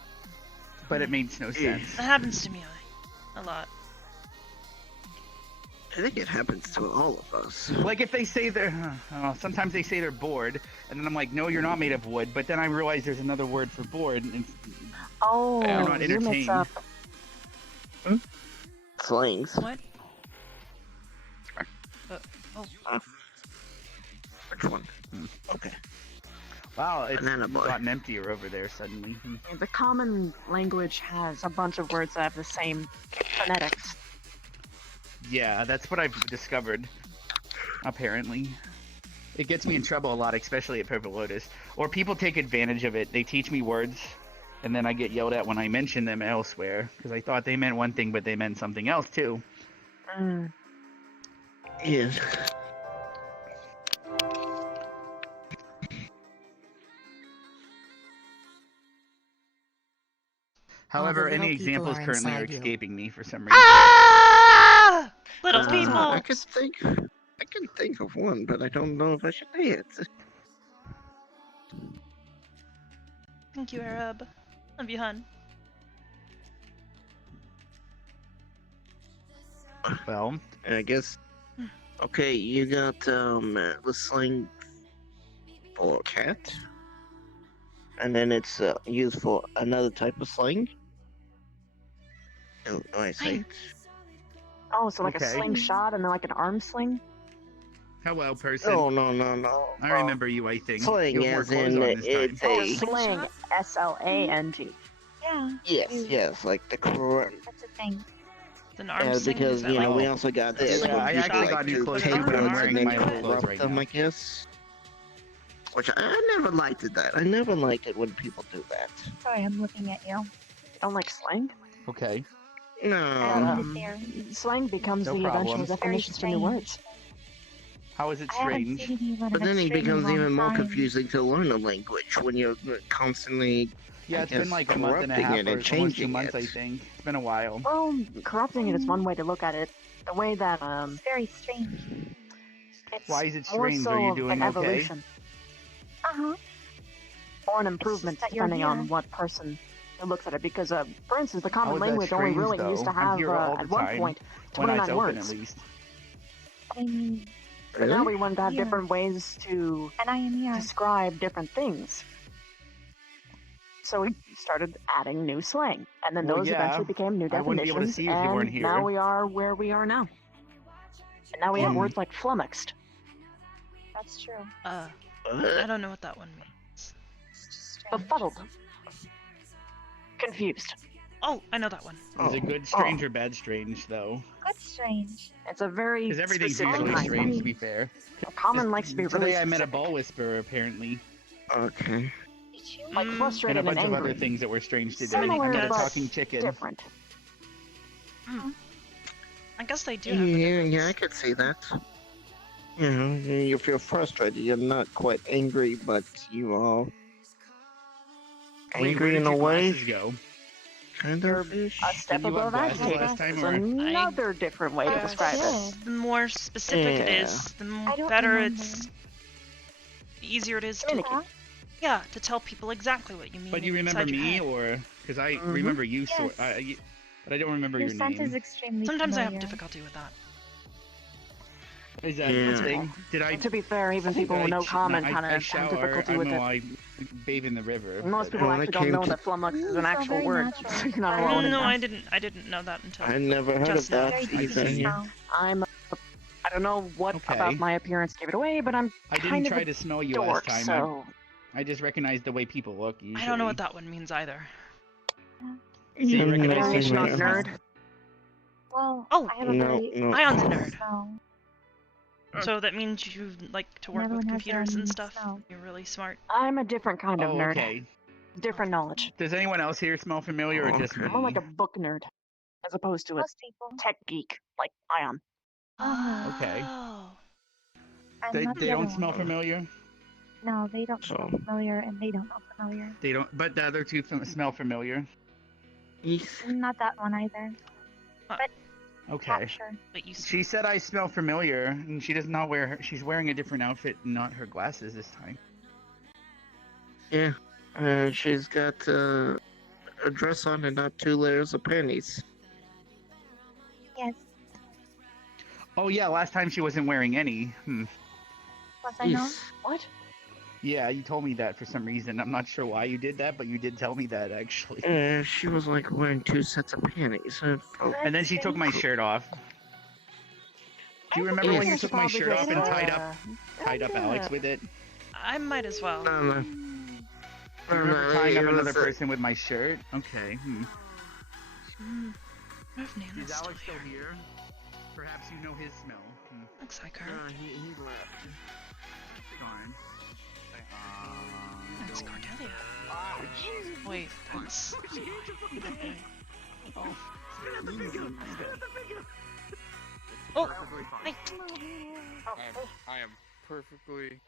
But it makes no sense. That happens to me a lot. I think it happens to all of us. Like if they say sometimes they say they're bored, and then I'm like, no, you're not made of wood. But then I realize there's another word for bored, and Oh, they're not you mix entertained. up. Slangs. What? Which one? Okay. Wow, it's Banana boy. gotten emptier over there suddenly. The common language has a bunch of words that have the same phonetics. Yeah, that's what I've discovered. Apparently, it gets me in trouble a lot, especially at Purple Lotus. Or people take advantage of it. They teach me words, and then I get yelled at when I mention them elsewhere because I thought they meant one thing, but they meant something else too. Yeah. However, the any little people examples are currently are inside you. escaping me for some reason. Ah! Little people! I can think of one, but I don't know if I should say it. Thank you, Arab. Love you, hun. Well, I guess. Okay, you got the slang for cat, and then it's used for another type of slang. Oh, I say. Oh, so like a Okay. slingshot and then like an arm sling? Hello, person. Oh no. I remember you, I think. Slang You have more as clothes in on this it's time. a Sling. S-L-A-N-G. Yeah. yes, like the correct. That's a thing. It's an arm sling. Because is that you know like- we also got this. Yeah, where I people actually like got new to clothes take too, but I'm words wearing and then my old clothes corrupt right them, now. I guess. Which I never liked that. I never liked it when people do that. Sorry, I'm looking at you. You don't like slang? Okay. No. Slang becomes No the problem. eventual definitions for new words. How is it I haven't strange? seen you in But an then it extremely becomes long even more time. confusing to learn a language when you're constantly. Yeah, I it's been guess, like a month and a corrupting half it or and almost 2 changing months, it. I think. It's been a while. Well, corrupting it is one way to look at it. The way that It's very strange. It's Why is it more strange? so Are you of doing an okay? evolution Uh-huh. or an improvement that you're depending on here. what person looks at it. Because, for instance, the How common is that language only strange, really though? used to I'm have here all the at one time, point when it's 29 open words. at least. I mean, But now we want to have Yeah. different ways to and I am here. describe different things. So we started adding new slang, and then Well, those yeah, eventually became new I wouldn't be able to definitions, see if you weren't and here. now we are where we are now. And now we have Hmm. words like flummoxed. That's true. I don't know what that one means. Befuddled. Confused. Oh, I know that one. Is it good strange or bad strange, though? That's strange. It's a very Because everything's specific usually kind. strange, to be fair. Common likes to be really Today I met a specific. ball whisperer, apparently. Okay. Like And frustrated a bunch and of angry. other things that were strange today. Similar, I met a but talking chicken. different. I guess they do have the Yeah, I could see that. You know, you feel frustrated. You're not quite angry, but you are Wait, where angry did in a your way. glasses go? Kind You're of fish. a step Didn't you have above glasses agitated. last time, There's or? another different way to describe it. The more specific it Yeah. is, the I don't better remember. the easier it is to Communicate. yeah, to tell people exactly what you mean. But you remember inside your me, head. or because I Mhm. remember you, Yes. but I don't remember Your your scent is name. extremely Sometimes I have familiar. difficulty with that. Is that Yeah. the thing? Did I? To be fair, even people I who know sh- common I kind of have shower. difficulty I with know it. I bathe in the river. Most but- people When I actually don't came know to- that flummox is an so actual very word. natural. So you're not alone in No, that. I didn't know that until I never heard of just now. that Very either. decent Yeah. smell. I don't know what Okay. about my appearance gave it away, but I'm I didn't kind try of to smell you dork, last time. so I just recognized the way people look. Usually. I don't know what that one means either. So you Mm, recognize nothing variation on the there. nerd. Well, Oh, I have a No, very no. Ion's a unique nerd. smell. So that means you like to work Another with one has computers and unique stuff. smell. You're really smart. I'm a different kind of Oh, nerd. okay. Different knowledge. Does anyone else here smell familiar, or just Okay. me? I'm more like a book nerd, as opposed to a Most people. tech geek like Ion. Okay. Oh. I'm They not the don't other smell one. familiar. No, they don't smell Oh. familiar, and they don't know familiar. They don't, but the other two smell familiar. Yes. Not that one either. But Okay. not sure. But you She said I smell familiar, and she does not wear. She's wearing a different outfit, not her glasses this time. Yeah. She's got a dress on and not 2 layers of panties. Yes. Oh yeah, last time she wasn't wearing any. Was I not? Yes. What? Yeah, you told me that for some reason. I'm not sure why you did that, but you did tell me that actually. She was like wearing 2 sets of panties. And then she took my shirt off. Do you remember when you took my shirt off and tied up Alex with it? I might as well. No, no. You remember tying up it another was a- person with my shirt? Okay. What if Nana's Is still Alex still here? Perhaps you know his smell. Looks like her. he left. Darn. That's Cordelia. Wait, that's... Oh. Oh! Hey! I am perfectly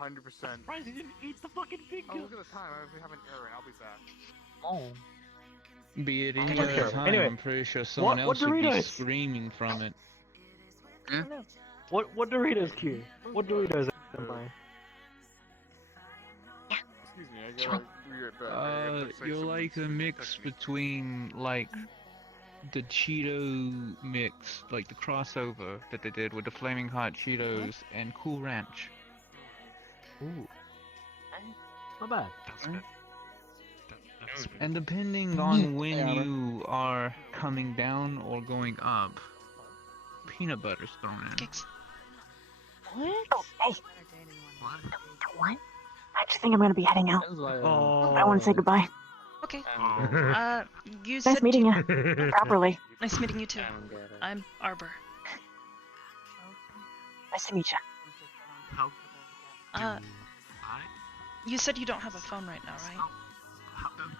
100%. Surprised he didn't eat the fucking pig. Oh, look at the time. I have an error. I'll be back. Oh. Be it any Okay, other time, anyway, I'm pretty sure someone what else would be Doritos? screaming from it. What Doritos, Q? What Doritos am I? Excuse me. I gotta be right back. I gotta say You're something like a so you mix touch me. between like the Cheeto mix, like the crossover that they did with the Flaming Hot Cheetos and Cool Ranch. Ooh. Not bad. And depending on when you are coming down or going up, peanut butter's thrown in. What? Oh, hey. What? I just think I'm gonna be heading out. Oh. I want to say goodbye. Okay. You Nice said meeting you. Properly. Nice meeting you too. I'm Arbor. Nice to meet you. You said you don't have a phone right now, right?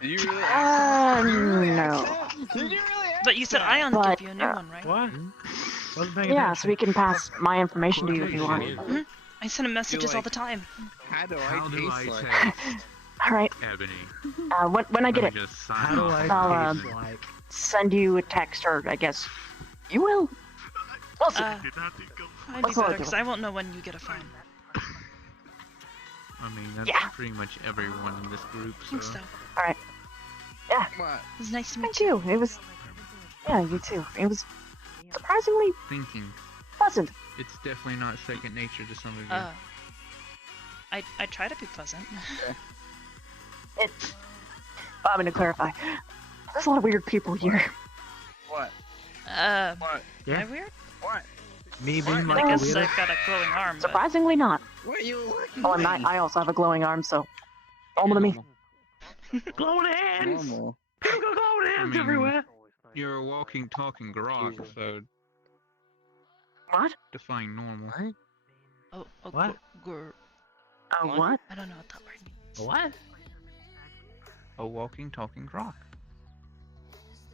Did you really? No. Did you really? But you said Ion But, gave you a new one, right? What? Yeah, so we can pass my information to you if you want. Mhm. I send him messages all the time. How do How do I taste taste, All right. Ebony? When I get Let it, me just sign How do off. I I'll taste like? send you a text, or I guess you will. We'll see. I'd be Look forward better to because it. I won't know when you get a phone. I mean, that's Yeah. pretty much everyone in this group, I think so. so. All right. Yeah. It was nice to meet Thank you. It was. Yeah, you too. It was surprisingly Thinking. pleasant. It's definitely not second nature to some of you. I try to be pleasant. I'm going to clarify. There's a lot of weird people here. What? What? Yeah. Am I weird? What? Me being I like a guess weirdo? I've got a glowing arm. But... Surprisingly not. What are you looking Oh, and I also have a glowing arm, so normal to me. Glowing hands! Normal. People got glowing hands mean, everywhere! You're a walking, talking grok, so What? define normal. Oh, What? What? I don't know what that word means. What? A walking, talking grok.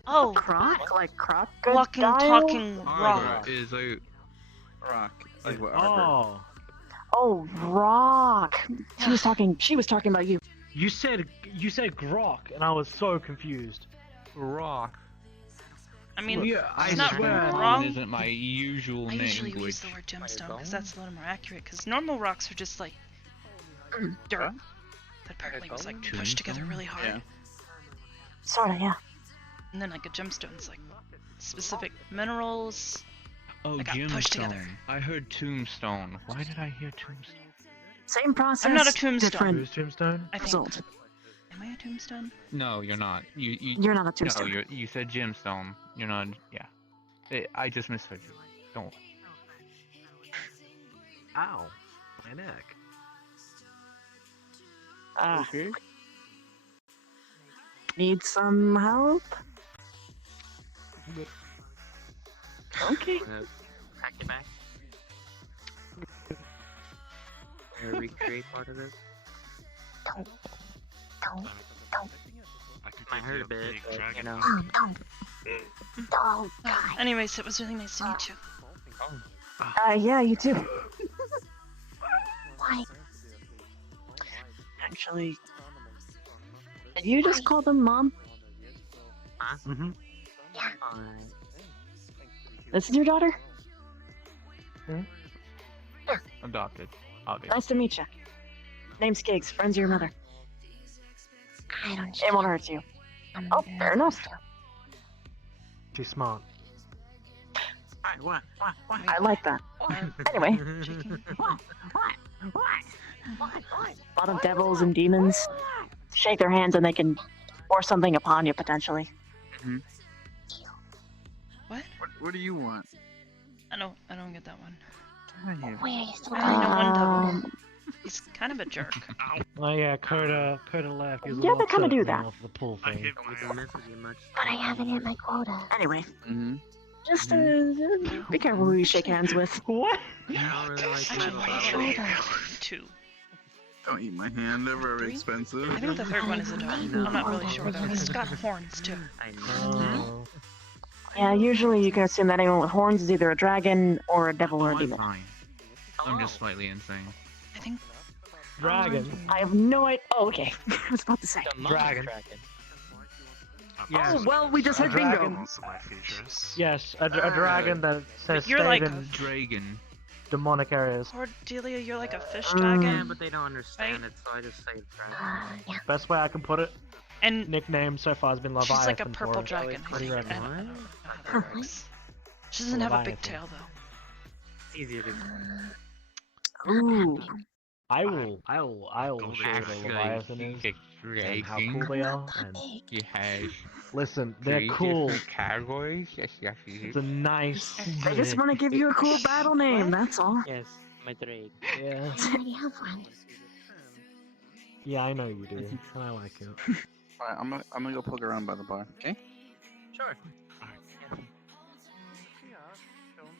Oh, Croc? Like crocodile? walking, talking Arbor rock. is a Rock. Like what Arbor. Oh. Oh, Rock. She was talking about you. You said grok, and I was so confused. Rock. I mean, Yeah, it's I not swear. wrong. Isn't my usual I usually language. use the word gemstone because that's a little more accurate. Because normal rocks are just like dirt that apparently was like pushed together really hard. Yeah. Sorta, yeah. And then like a gemstone's like specific minerals. Oh, that got pushed together. gemstone. I heard tombstone. Why did I hear tombstone? Same process. I'm not a tombstone. Different Who's tombstone? I think. result. Am I a tombstone? No, you're not. You're not a tombstone. No, you said gemstone. You're not. Yeah. I just misheard you. Don't worry. Ow, my neck. Need some help? Okay. Pack it back. Recreate part of this. Don't. Might hurt a bit, but you know. Oh, God. Anyways, it was really nice to meet you. Yeah, you too. Why? Actually, did you just call them mom? Huh? Mm-hmm. Alright. This is your daughter? Adopted. Obviously. Nice to meet you. Name's Gigs, friends of your mother. It won't hurt you. Oh, fair enough. She's smart. What? I like that. Anyway. A lot of devils and demons shake their hands and they can force something upon you, potentially. What do you want? I don't get that one. Where are you? I only know one devil. He's kind of a jerk. Oh yeah, Coda left. He was a Yeah, little they kinda upset do with me that. off the pool thing. But I haven't hit my quota. Anyway, Mm-hmm. just be careful who you shake hands with. What? Two. Don't eat my hand. They're very expensive. I think the third one is a dog. I'm not really sure though. It's got horns too. Oh. Yeah, usually you can assume that anyone with horns is either a dragon or a devil or a I'm demon. fine. I'm just slightly insane. I think. Dragon. I have no idea. Oh, okay. I was about to say. Dragon. Oh, well, we just had bingo. Also my features. Yes, a dragon that says you're stay like in Dragon. demonic areas. Cordelia, you're like a fish dragon. Yeah, but they don't understand it, so I just say dragon. Best way I can put it. And nickname so far has been Leviathan. she's like a purple for it. dragon. I What do you think. reckon? I don't know how that works. She doesn't have a big tail though. It's easier to. Ooh. I will show you the Leviathan is and how cool they are. And listen, they're cool. Categories? Yes, It's a nice. I just want to give you a cool battle name, that's all. Yes, my Drake. Yeah. I already have one. Yeah, I know you do, and I like it. Alright, I'm gonna go poke around by the bar. Okay. Sure.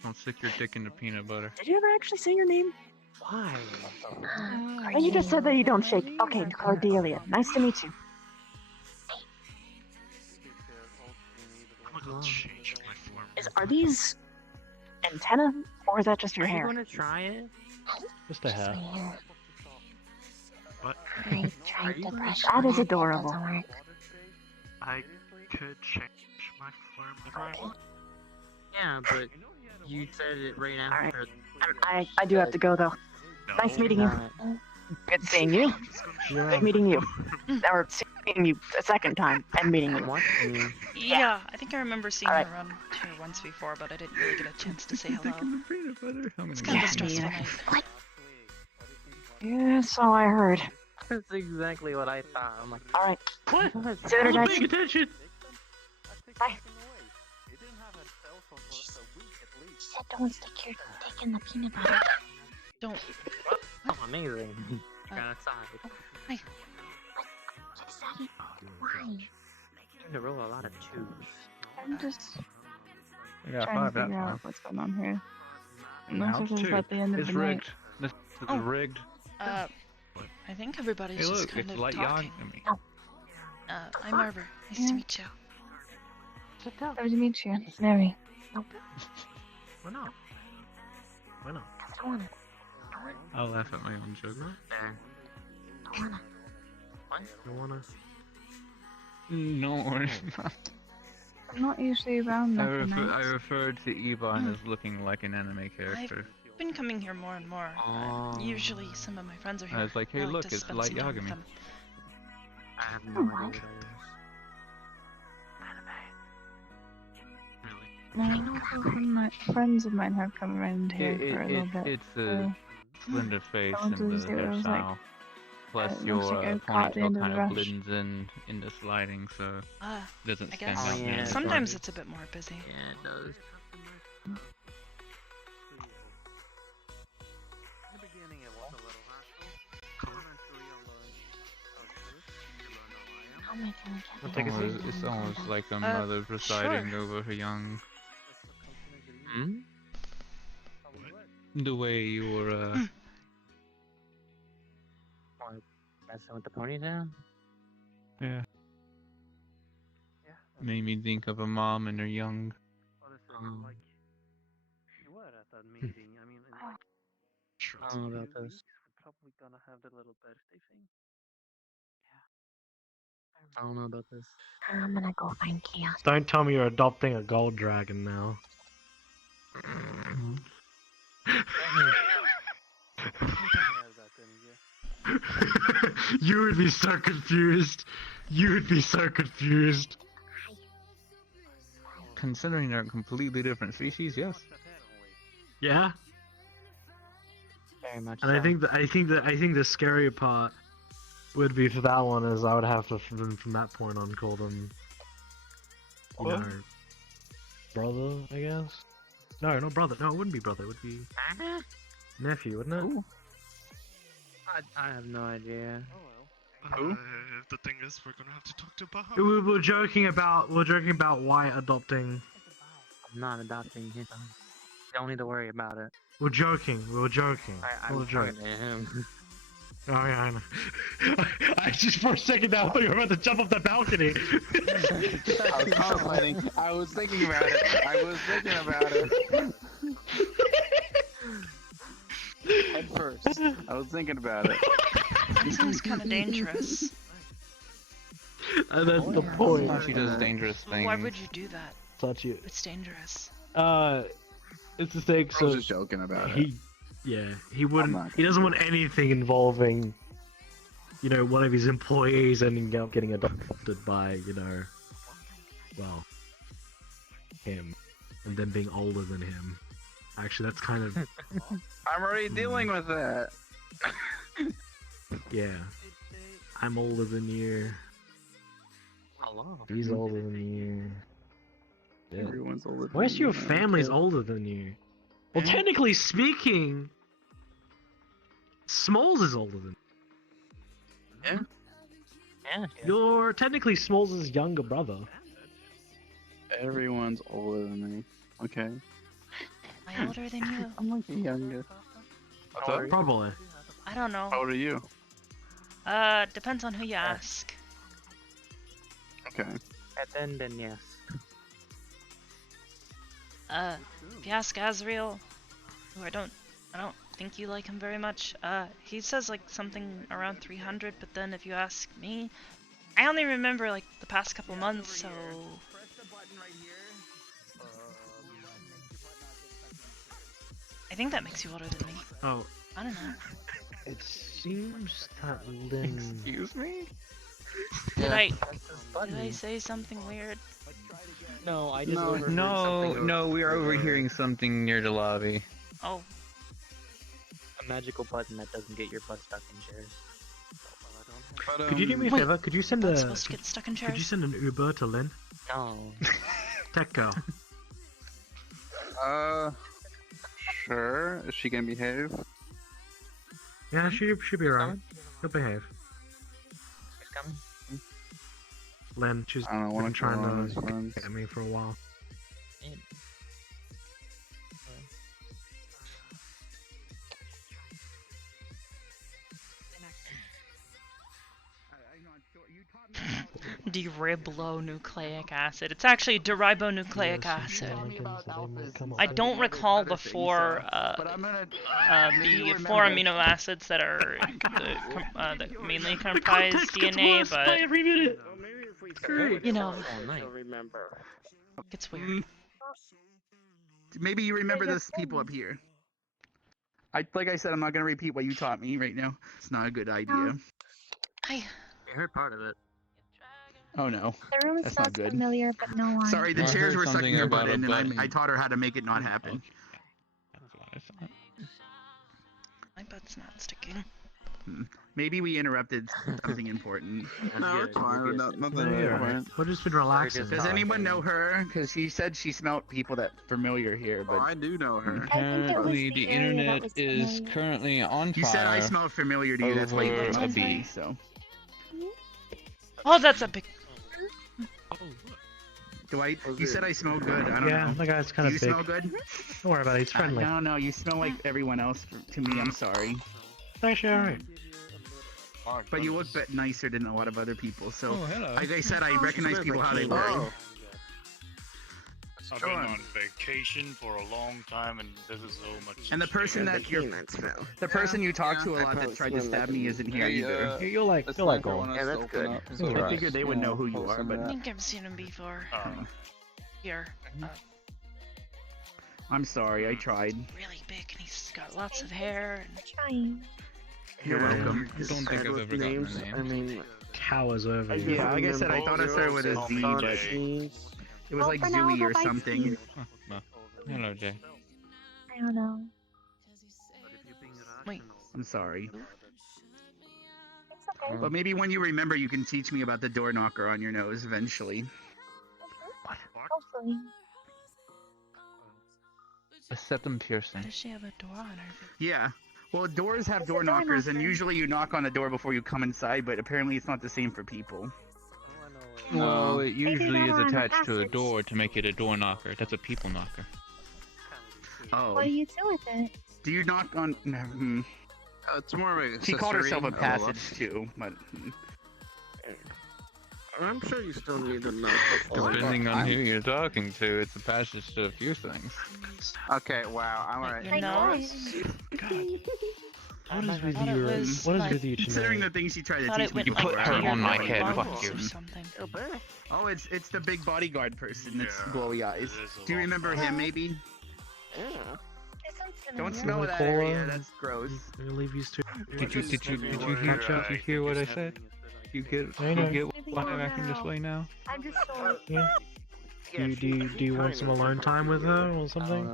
Don't stick your dick into peanut butter. Did you ever actually say your name? Why? Oh, you just said that you don't shake. Okay, Cordelia. Nice to meet you. I'm gonna change my form. Are these antenna, or is that just your Are you hair? gonna try it? Just a hair. What? That is adorable. I could change my form if I want. Yeah, but you said it right after. I do have to go though. Nice meeting you. Good seeing you. Good meeting you. Or seeing you a second time and meeting you. Yeah, I think I remember seeing her around here once before, but I didn't really get a chance to say hello. It's kind of a stressful night. Yeah, so I heard. That's exactly what I thought. I'm like, Alright. What? See you later, guys. Paying attention. Bye. She said don't stick your dick in the peanut butter. Don't. oh, amazing. You're outside. Hi. Why? To roll a lot of twos. I'm just Yeah, trying to figure out what's going on here. It looks like it's about the end of It's the night. rigged. This is rigged. I think everybody's Hey, just look, kind it's of light talking. yawning at me. I'm Arbor. Nice to meet you. How did you meet you? Mary. Why not? Why not? Don't wanna. I'll laugh at my own joke. There. Don't wanna. What? Don't wanna. No, I'm not usually around I, that night. I referred to Ebon as looking like an anime character. I've been coming here more and more. Usually some of my friends are here. I was like, hey, like look, to it's spend Light some time with Yagami. them. I have no idea what it is. No, my friends of mine have come around here for a little bit. It's the slender face I wanted and to the see what it was like. hairstyle. Plus It your looks like a car at the end ponytail of kind the of rush. blends in the sliding, so it doesn't I stand guess. out. near as Sometimes much. it's a bit more busy. Yeah, it does. It's almost like a mother presiding over her young. Hmm? The way you were, What? Messing with the ponytail? yeah. Made me think of a mom and her young. You were at that meeting. I mean, in like I don't know about few this. weeks, we're probably gonna have the little birthday thing. I don't know about this. I'm gonna go find Chaos. Don't tell me you're adopting a gold dragon now. You would be so confused. You would be so confused. Considering they're a completely different species, yes. Yeah. Very much And I think the scary part would be for that one is I would have to from that point on call them, you know, brother, I guess. No, not brother. No, it wouldn't be brother. It would be nephew, wouldn't it? I have no idea. Who? The thing is, we're gonna have to talk to Baha. We're joking about why adopting. I'm not adopting him. You don't need to worry about it. We're joking. We're joking. I'm We're talking joking. to him. Oh yeah, I know. I just for a second now thought you were about to jump off the balcony. I was contemplating. I was thinking about it. Head first. I was thinking about it. That sounds kind of dangerous. That's the point. She does dangerous things. Why would you do that? Touch you. It's dangerous. It's the thing. I was just joking about it. Yeah, he wouldn't. He doesn't want anything involving, you know, one of his employees ending up getting adopted by, you know, well, him, and then being older than him. Actually, that's kind of. I'm already dealing with that. Yeah, I'm older than you. Hello. He's older than you. Yeah. Everyone's older than Most of your you, man. family's older than you. Well, technically speaking, Smalls is older than you. Yeah. You're technically Smalls' younger brother. Everyone's older than me. Okay. Am I older than you? I'm like the youngest. What's up? Probably. I don't know. How old are you? Depends on who you ask. Okay. Then yes. If you ask Azrael, who I don't think you like him very much, he says like something around 300, but then if you ask me, I only remember like the past couple months, so... I think that makes you older than me. Oh. I don't know. It seems that Lynn... Excuse me? Did I say something weird? No, I just No, we are overhearing something near the lobby. Oh. A magical button that doesn't get your butt stuck in chairs. But, Could you do me a favor? Could you send Butt's supposed to get stuck in chairs? Could you send an Uber to Lynn? No. Tech girl. Sure. Is she gonna behave? Yeah, she should be alright. She'll behave. She's coming. Len, she's I don't wanna been trying call to friends. get me for a while. deribonucleic acid. It's actually deribonucleic acid. I don't recall the four amino acids that are that mainly comprise DNA, but you know, it's weird. Maybe you remember those people up here. Like I said, I'm not gonna repeat what you taught me right now. It's not a good idea. I heard part of it. Oh no, The room that's smells not good. familiar, but no one. Sorry, the chairs were sucking your butt in, and I taught her how to make it not happen. My butt's not sticking. Maybe we interrupted something important. No, it's fine. Nothing important. We've just been relaxing. Does anyone know her? Because she said she smelled people that familiar here, but I do know her. Apparently, the internet is currently on fire. You said I smelled familiar to you. That's why you over came a to bee. me. So. Oh, that's a big. Dwight, you said I smell good. I don't know. Yeah, the guy's kind Do of you big. smell good? Don't worry about it. He's friendly. No, you smell like everyone else to me. I'm sorry. Actually, alright. But you look a bit nicer than a lot of other people. So, Oh, hello. like I said, I recognize people how they look. Oh. I've been on vacation for a long time, and this is so much. And the person that you're, the person you talk to a lot that tried to stab me isn't here either. You'll like going. Yeah, that's good. I figured they would know who you are, I but think I've seen him before. Here. I'm sorry. I tried. Really big, and he's got lots of hair. And... Trying. You're welcome. I don't think I've ever gotten a name. Towers over you. Yeah, like I said, I thought I started with a Z, but it was like Zooey or something. Well, hello, Jay. I don't know. Wait. I'm sorry. It's okay. But maybe when you remember, you can teach me about the door knocker on your nose eventually. Hopefully. A septum piercing. Does she have a door on her? Yeah. Well, doors have It's a door door knockers, and knocker. usually you knock on the door before you come inside, but apparently it's not the same for people. Well, it usually that is on the attached to a passage. door to make it a door knocker. That's a people knocker. Oh. What do you do with it? Do you knock on... It's more of a She called herself a accessory. passage, too, but... I'm sure you still need to knock before. Depending on who you're talking to, it's a passage to a few things. Okay, wow, I'm alright. You know? What is with thought it you? was, What is like- with you Considering tonight? the things she tried to Thought teach it me went before... like Put her to your on my like head, lungs fuck you. or something. Oh, it's the big bodyguard person that's Yeah, glowy eyes. it is a Do you long remember time. him, maybe? This one's Don't familiar. smell Like that cola? area, that's gross. I'm gonna leave these two. Did you hear what I said? You get what I'm acting this way now? I'm just so... Yeah. Do you want some alone time with her or something?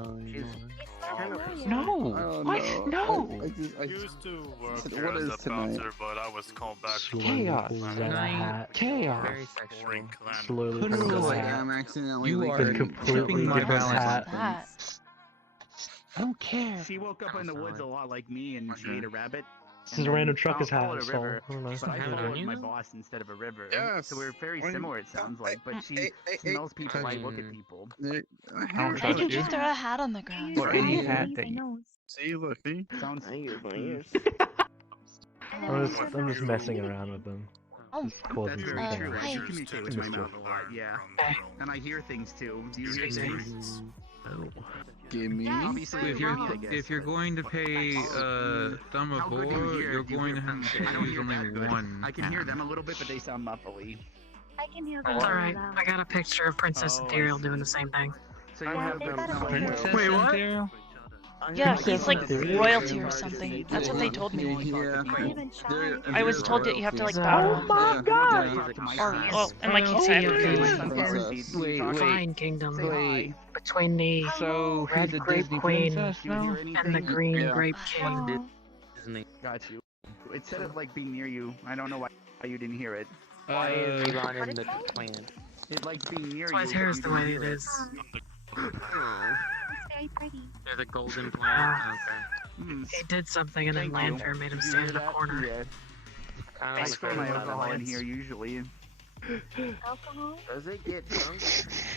No. What? No. I Used to work said, here what as is a tonight? bouncer, but I was called back to Chaos. Pulls out a hat. Chaos. Very sexual. boring clan. Slowly Put her pulls away. a hat. I'm accidentally You are leaking completely tripping my different balance. hat. I don't care. She woke up in the woods a lot like me, and she ate a rabbit. This is a random trucker's hat. Followed a So, river, I don't know. but I Yeah. followed You my know? boss instead of a river. Yes. So we're very When- similar, it sounds like, but she Hey, smells people. I look at Hmm. people. I don't I trust can you. just throw a hat on the ground. Or any hat that I you... know. See, look, see? Sounds. I use my ears. I'm just messing around with them. Oh, Just causing That's some very true. chaos. I Hey. communicate with my mouth a lot, yeah. And I hear things too. Do you hear things? Give me. Obviously, If you you're hear me, I guess. if you're going to pay thumb of How good do you four, hear? you're Do you going to hear have them? I to don't use hear only that good. one. I can hear them a little bit, but they sound muffly. I can hear them. It's alright. I got a picture of Princess Ethereal doing the same thing. So you Yeah, have they them. got a sound Princess like- Wait, what? Ethereal? yeah, he's like Ethereal? royalty or something. That's what they told me. Yeah. Not even shy. I was told that you have to like Oh bow. my god! Or, well, and like he said, Fine Kingdom. Wait, Between the so Red he's a Grape Disney Queen princess now? and the Green Yeah. Grape King. Oh. Disney. Got you. It said it like being near you. I don't know why you didn't hear it. Why is Elon What in is the that? clan? It likes being near That's you. why his hair is the way it is. It's very pretty. They're the golden plant. Okay. He did something and then Thank you. Landfair made him Did you stand hear in a that? corner. Yeah. I I don't spill know my if alcohol in Lands. here usually. Alcohol? Does it get drunk?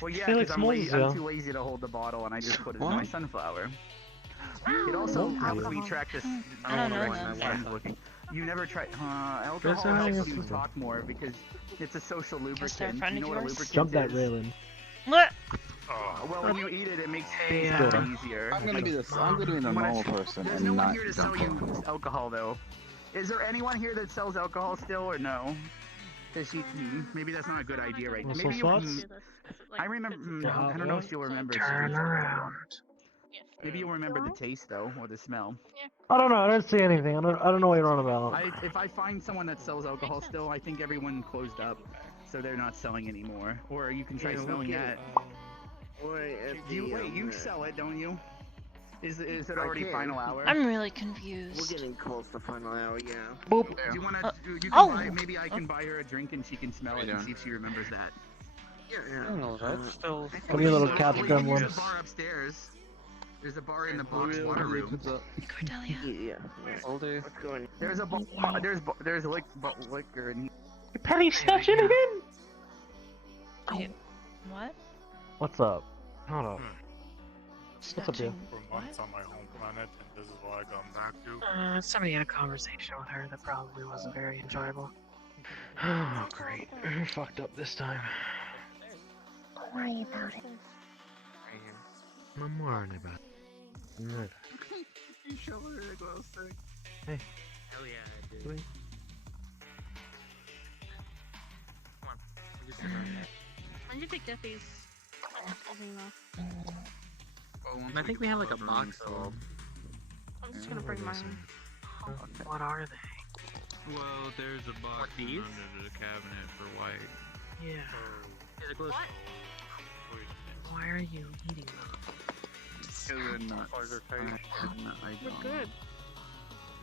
Well, yeah, Felix because I'm Moses. too lazy to hold the bottle, and I just put it in What? my sunflower. It also helps me track this. I don't know direction that. my wine's looking. You never tried. Alcohol helps you talk more because it's a social lubricant. You know what a lubricant Jump that is? railing. What? Well, when you eat it, it makes things Yeah. happen easier. I'm gonna be this. I'm gonna be the normal person There's and no one not here to jump sell you around. alcohol, though. Is there anyone here that sells alcohol still, or no? Maybe that's not a good idea right now. Also Maybe you. sauce? I remember. I don't know if you'll remember. Turn around. Maybe you'll remember the taste though, or the smell. I don't know. I don't see anything. I don't know what you're on about. If I find someone that sells alcohol still, I think everyone closed up, so they're not selling anymore. Or you can try smelling that. You sell it, don't you? Is it already final hour? I'm really confused. We're getting close to final hour, yeah. Boop. Do you want to? You can buy. Maybe I can buy her a drink and she can smell it and see if she remembers that. Yeah. I don't know, that's still... Come here, little cat There's gremlin. a bar upstairs. There's a bar in the box water room. Cordelia. Yeah. Older. What's going on? There's a liquor in here. Penny snatching again? Wait, what? What's up? Hold up. What's up, here? For months on my home planet, and this is what I come back to. Somebody had a conversation with her that probably wasn't very enjoyable. Oh, great. Who fucked up this time? Don't worry about it. I'm worried about it. Good. You show her the glow stick. Hey. Hell yeah, I did. Wait. Come on. We just run that. When did you take Jeffy's? I think we have like a box full. I'm just gonna bring mine. What are they? Well, there's a box these? under the cabinet for white. Yeah. Is it close? Why are you eating them? We're good.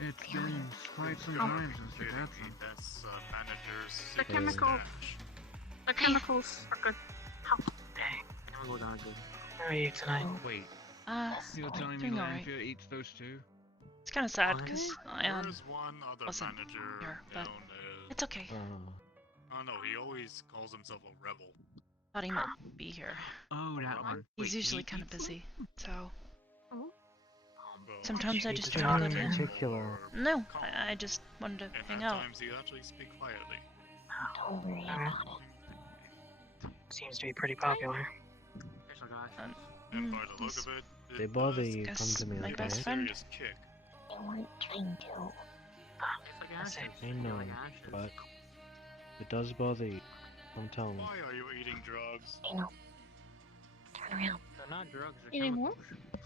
It's been quite some time since we had some. That's manager's. The chemicals. The chemicals are good. Chemicals aren't good. How are you tonight? Wait, you're telling me doing alright. Landfill eats those two? It's kind of sad because I There's one other wasn't manager here, but known as... it's okay. Oh no, he always calls himself a rebel. Thought he might be here. Oh, that one. He's Wait, usually he kind of eats busy, so Well, sometimes I Eat just the try to dog come in in. particular. No, I just wanted to and hang at out. times he actually speak quietly. Don't worry about it. Seems to be pretty popular. Here's our guy. And by the look he's- of it, They it bother does you, give come to me, my okay? best a friend. serious kick. They weren't trying to. It's like That's ashes. it. I know, Like ashes. but it does bother you. Don't tell me. Why are you eating drugs? They know. Turn around. They're not drugs, they're Eating more? chemicals.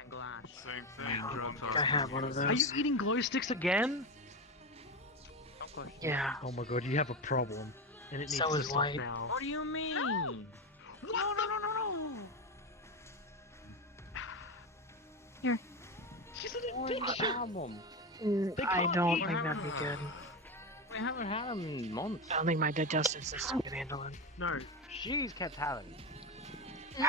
And glass. Same thing. drugs I have one of those. Are you eating glow sticks again? Of course. Yeah. Oh my god, you have a problem. And it needs So to is stop white. now. What do you mean? No. Here. She's an What's the addiction. problem? I don't think that'd be good. We haven't had them in months. I don't think my digestive system can handle it. No, she's kept having it.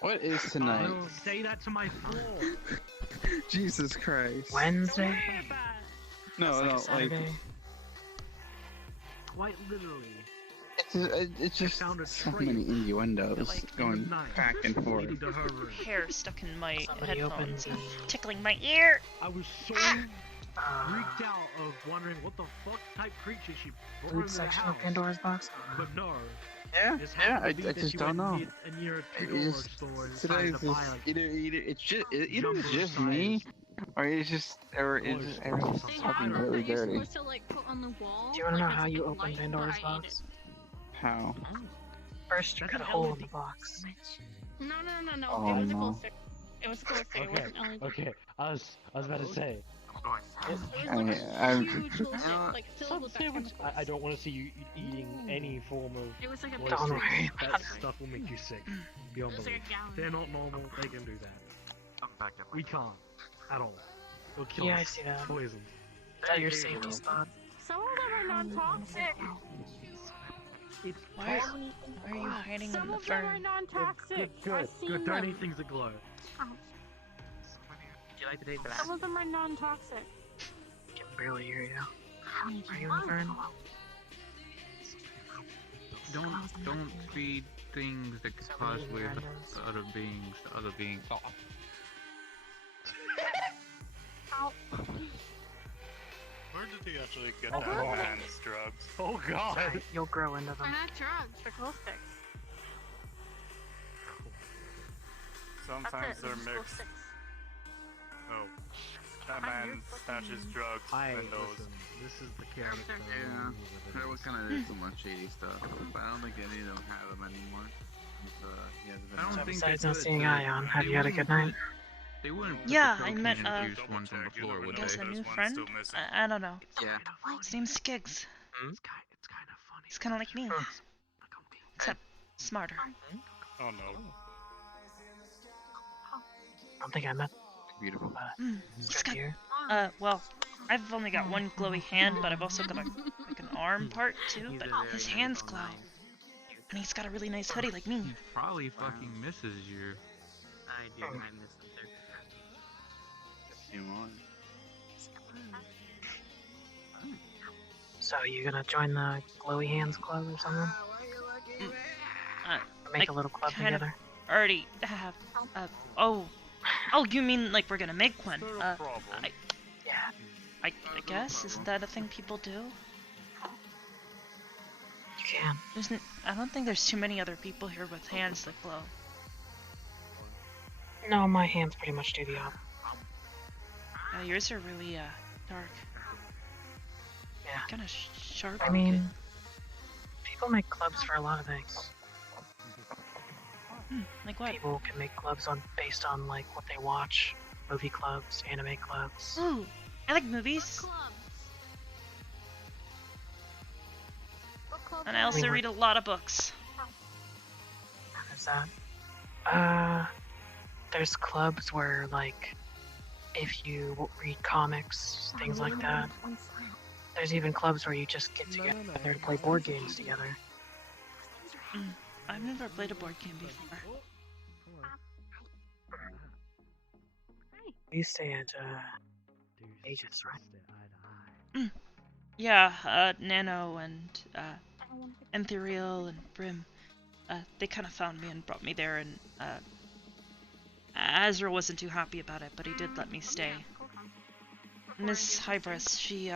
What is tonight? Don't say that to my floor. Jesus Christ. Wednesday? No, It's no, like a like Saturday. Quite literally. it's just found a so tree. many innuendos Like, going night. back and forth. Leading to her room. Hair stuck in my Somebody headphones, opened tickling my ear. I was so freaked out of wondering what the fuck type creature she brought food into the section house. of Pandora's box. But no. Yeah, This yeah, happened I to be that just you don't know. went near a It $2 just, store and today's decided to just buy like either it's just either jumbo it's just size. me or it's just everyone's They talking have really that you're dirty. supposed to like put on the wall. Do you wanna know like, how it's you like open light, but Pandora's I ate box? How? First, you cut a hole in the box. it. No. Oh, it was a no. glow stick. It was a glow stick. It Okay, wasn't LED. okay. I was about to say. It was I like mean, a I'm- huge glow stick, like filled with that chemical. I don't want to see you eating any form of. It was like a glow Don't sticks. worry That about stuff will make you sick. Beyond It was like belief. a gallon. They're not normal. They can do that. I'm back at We can't at all. It'll kill Yeah, I us. see that. Poison. Is that your safety spot? Some of them are non-toxic. Why are you hiding in Some the of them are fern? non-toxic. Good. I've seen Good. Don't them. eat things that glow. Do you like the taste of that? Some of them are non-toxic. I can barely hear you. Are you in the fern? Don't feed things that could possibly affect other beings to other beings. Oh. Ow. Where did he actually get Oh, that God. man's drugs? Oh God! You'll grow into them. They're not drugs. They're glow sticks. Sometimes they're mixed. Oh. That man stashes drugs in those. This is the character. Yeah, that was kind of did some shady stuff, but I don't think any of them have them anymore. He hasn't been I don't around. think Besides they not could, seeing though. Ion, have They you had a wouldn't good night? They wouldn't put Yeah, the I met cocaine-infused ones on the floor, would guess they? a new friend. I don't know. Yeah. His name's Skiggs. It's kind of funny. He's kind of like me, except smarter. Oh no. I don't think I met. Beautiful. He's got, here. well, I've only got one glowy hand, but I've also got like an arm part too. But his hands glow, and he's got a really nice hoodie like me. He probably fucking misses you. I do. I miss them too. You want? So you gonna join the Glowy Hands Club or something? Make a little club kind together. Of already have. Oh, you mean like we're gonna make one? I guess isn't that a thing people do? You can. I don't think there's too many other people here with hands that glow. No, my hands pretty much do the opposite. Yours are really dark. Yeah. Kind of sharp. I mean, people make clubs for a lot of things. Like what? People can make clubs based on like what they watch. Movie clubs, anime clubs. Ooh, I like movies. And I also read a lot of books. Is that? There's clubs where like, if you read comics, things like that. There's even clubs where you just get together to play board games together. I've never played a board game before. You stay at Aegis, right? Yeah, Nano and Ethereal and Brim. They kind of found me and brought me there, and Azra wasn't too happy about it, but he did let me stay. Miss Hybris, she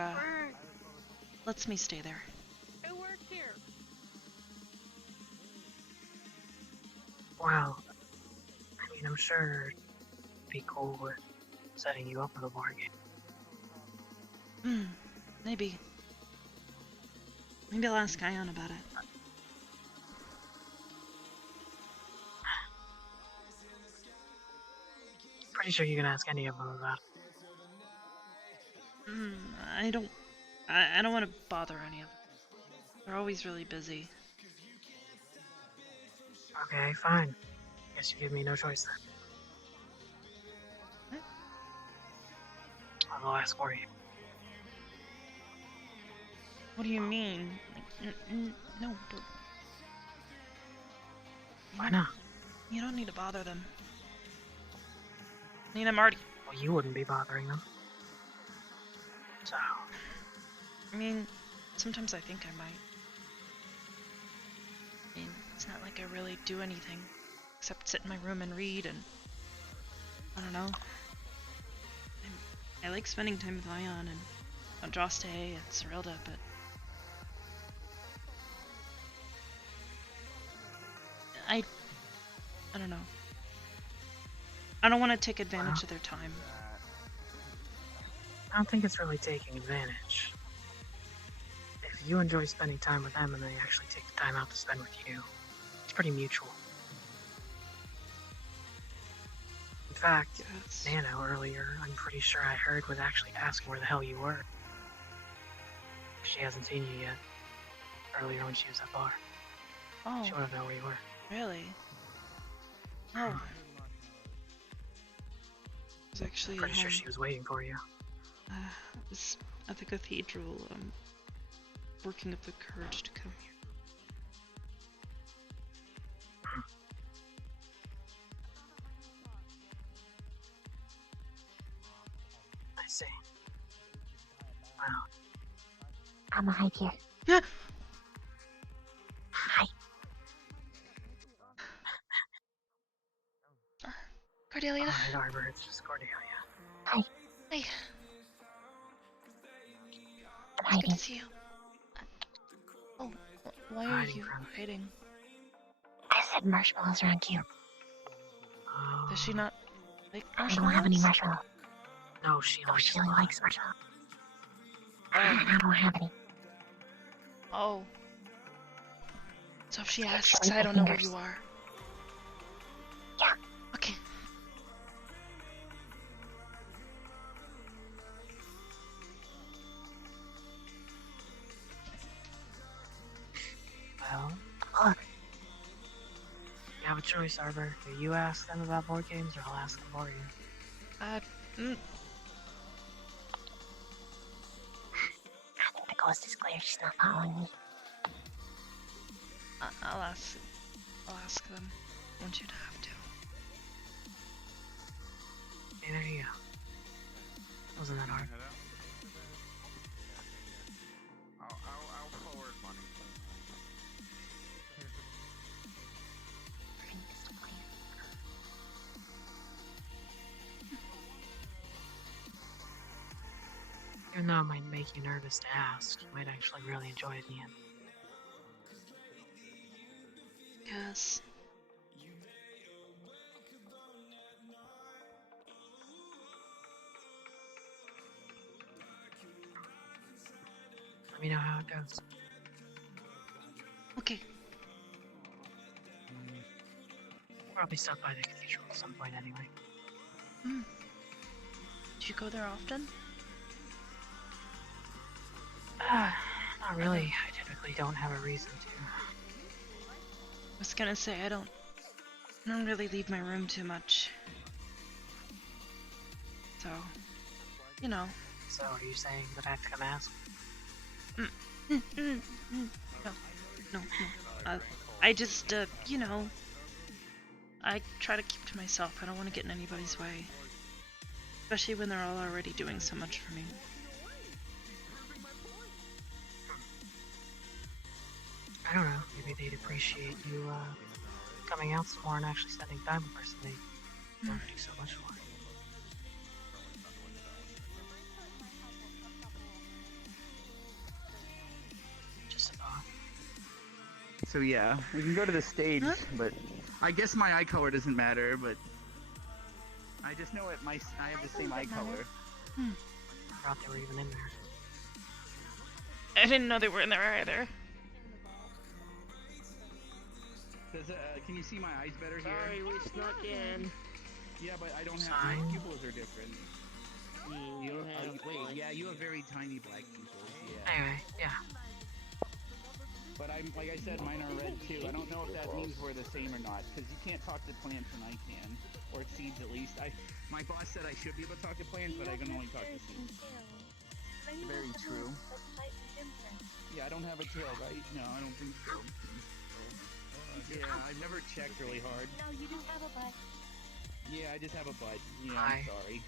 lets me stay there. Who works here? Well, I mean, I'm sure it'd be cool with setting you up with a board game. Maybe. Maybe I'll ask Ion about it. Pretty sure you can ask any of them about it. I don't want to bother any of them. They're always really busy. Okay, fine. Guess you give me no choice then. I'll ask for you. What do you mean? Like, no, but... Why not? You don't need to bother them. I mean, I'm already... Well, you wouldn't be bothering them. So... I mean, sometimes I think I might. I mean, it's not like I really do anything except sit in my room and read, and I don't know. I like spending time with Ion and Andraste and Cyrilda, but I don't know. I don't want to take advantage of their time. I don't think it's really taking advantage. If you enjoy spending time with them and they actually take the time out to spend with you, it's pretty mutual. In fact, Nano earlier, I'm pretty sure I heard, was actually asking where the hell you were. She hasn't seen you yet. Earlier when she was at the bar. Oh. She wanted to know where you were. Really? Oh. I was actually Pretty sure she was waiting for you. I was at the cathedral, working up the courage to come here. I see. Wow. I'm gonna hide here. Hi. Cordelia. Alright, Arbor, it's just Cordelia. Hi. Hey. It's good to see you. Oh, why are you hiding? I said marshmallows aren't cute. Does she not like I marshmallows? don't have any marshmallows. No, she only likes marshmallows. Oh. I don't have any. Oh. So if she Keep asks, showing I your don't know where fingers. you are. Yeah. Okay. Well, Look. you have a choice, Arbor. Do you ask them about board games, or I'll ask them for you? I think the ghost is clear. She's not following me. I'll ask them. I want you to have to. Okay, there you go. Wasn't that hard? I'll forward money. Even though it might make you nervous to ask, you might actually really enjoy it in the end. Yes. Let me know how it goes. Okay. Probably stop by the cathedral at some point anyway. Do you go there often? Not really. I typically don't have a reason to. I was gonna say I don't really leave my room too much. So, you know. So, are you saying that I have to come ask? No. I just, you know, I try to keep to myself. I don't want to get in anybody's way. Especially when they're all already doing so much for me. I don't know. Maybe they'd appreciate you, coming out some more and actually spending time with a person they don't do so much for. Just a thought. So yeah, we can go to the stage, but I guess my eye color doesn't matter, but I just know I have the same eye color. I forgot they were even in there. I didn't know they were in there either. Can you see my eyes better here? Sorry, we snuck in. Yeah, but I don't have, my pupils are different. Wait, yeah, you have very tiny black pupils, yeah. Anyway, yeah. But like I said, mine are red too. I don't know if that means we're the same or not, because you can't talk to plants and I can. Or seeds at least. My boss said I should be able to talk to plants, but I can only talk to seeds. Very true. Yeah, I don't have a tail, right? No, I don't think so. Yeah, I've never checked really hard. No, you do have a butt. Yeah, I just have a butt. Yeah, Hi. I'm sorry.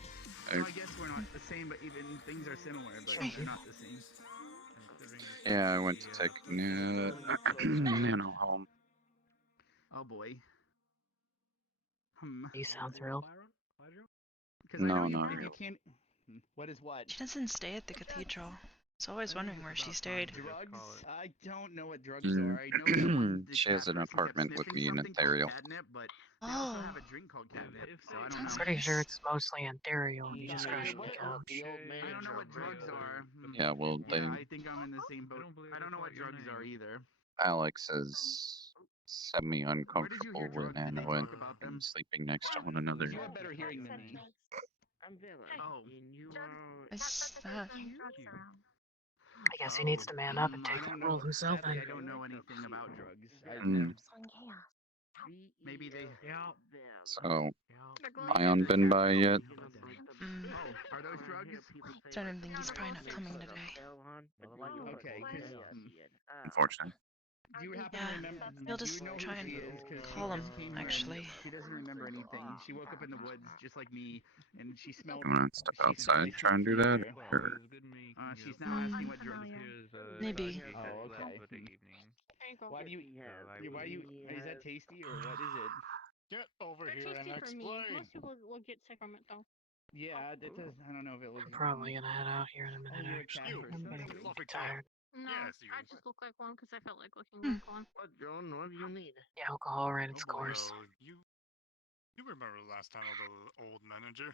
So I guess we're not the same, but even things are similar, but they're not the same. Yeah, I went to take Nano home. Oh boy. You sound thrilled. No, not You really. can't. What is what? She doesn't stay at the cathedral. I was always wondering where she stayed. Drugs? I don't know what drugs are. I know the one She has an apartment with me in Ethereal. catnip, but they Oh. also have a drink called catnip, so I don't I'm know. pretty sure it's mostly ethereal. You just crash the couch. I don't know what drugs are. Yeah, well, Yeah, I think I'm in the same boat. I don't know what drugs are either. Alex is semi-uncomfortable with Nano and sleeping next to one another. You have better hearing than me. I'm Villain. Oh. And you are... What's that? I guess he needs to man up and take that role himself then. I don't know anything about drugs. Maybe they... So, Ion been by yet? Are those drugs? Starting to think he's probably not coming today. Okay, Unfortunately. do you happen to remember? You'll just try and call him, actually. She doesn't remember anything. She woke up in the woods just like me, and she smelled. You wanna step outside, try and do that? Or... She's now asking what drugs. Maybe. Oh, okay. Why do you? Is that tasty or what is it? Get over They're here and tasty for me. explain. Most people will get sick from it though. Yeah, it does. I don't know if it looks. I'm probably gonna head out here in a minute. you're a cat Actually, person. I'm getting Fluffy tail. tired. No, Yes, you. I just look like one because I felt like looking like one. What, John? What do you need? The alcohol ran its Oh boy, course. you remember the last time of the old manager?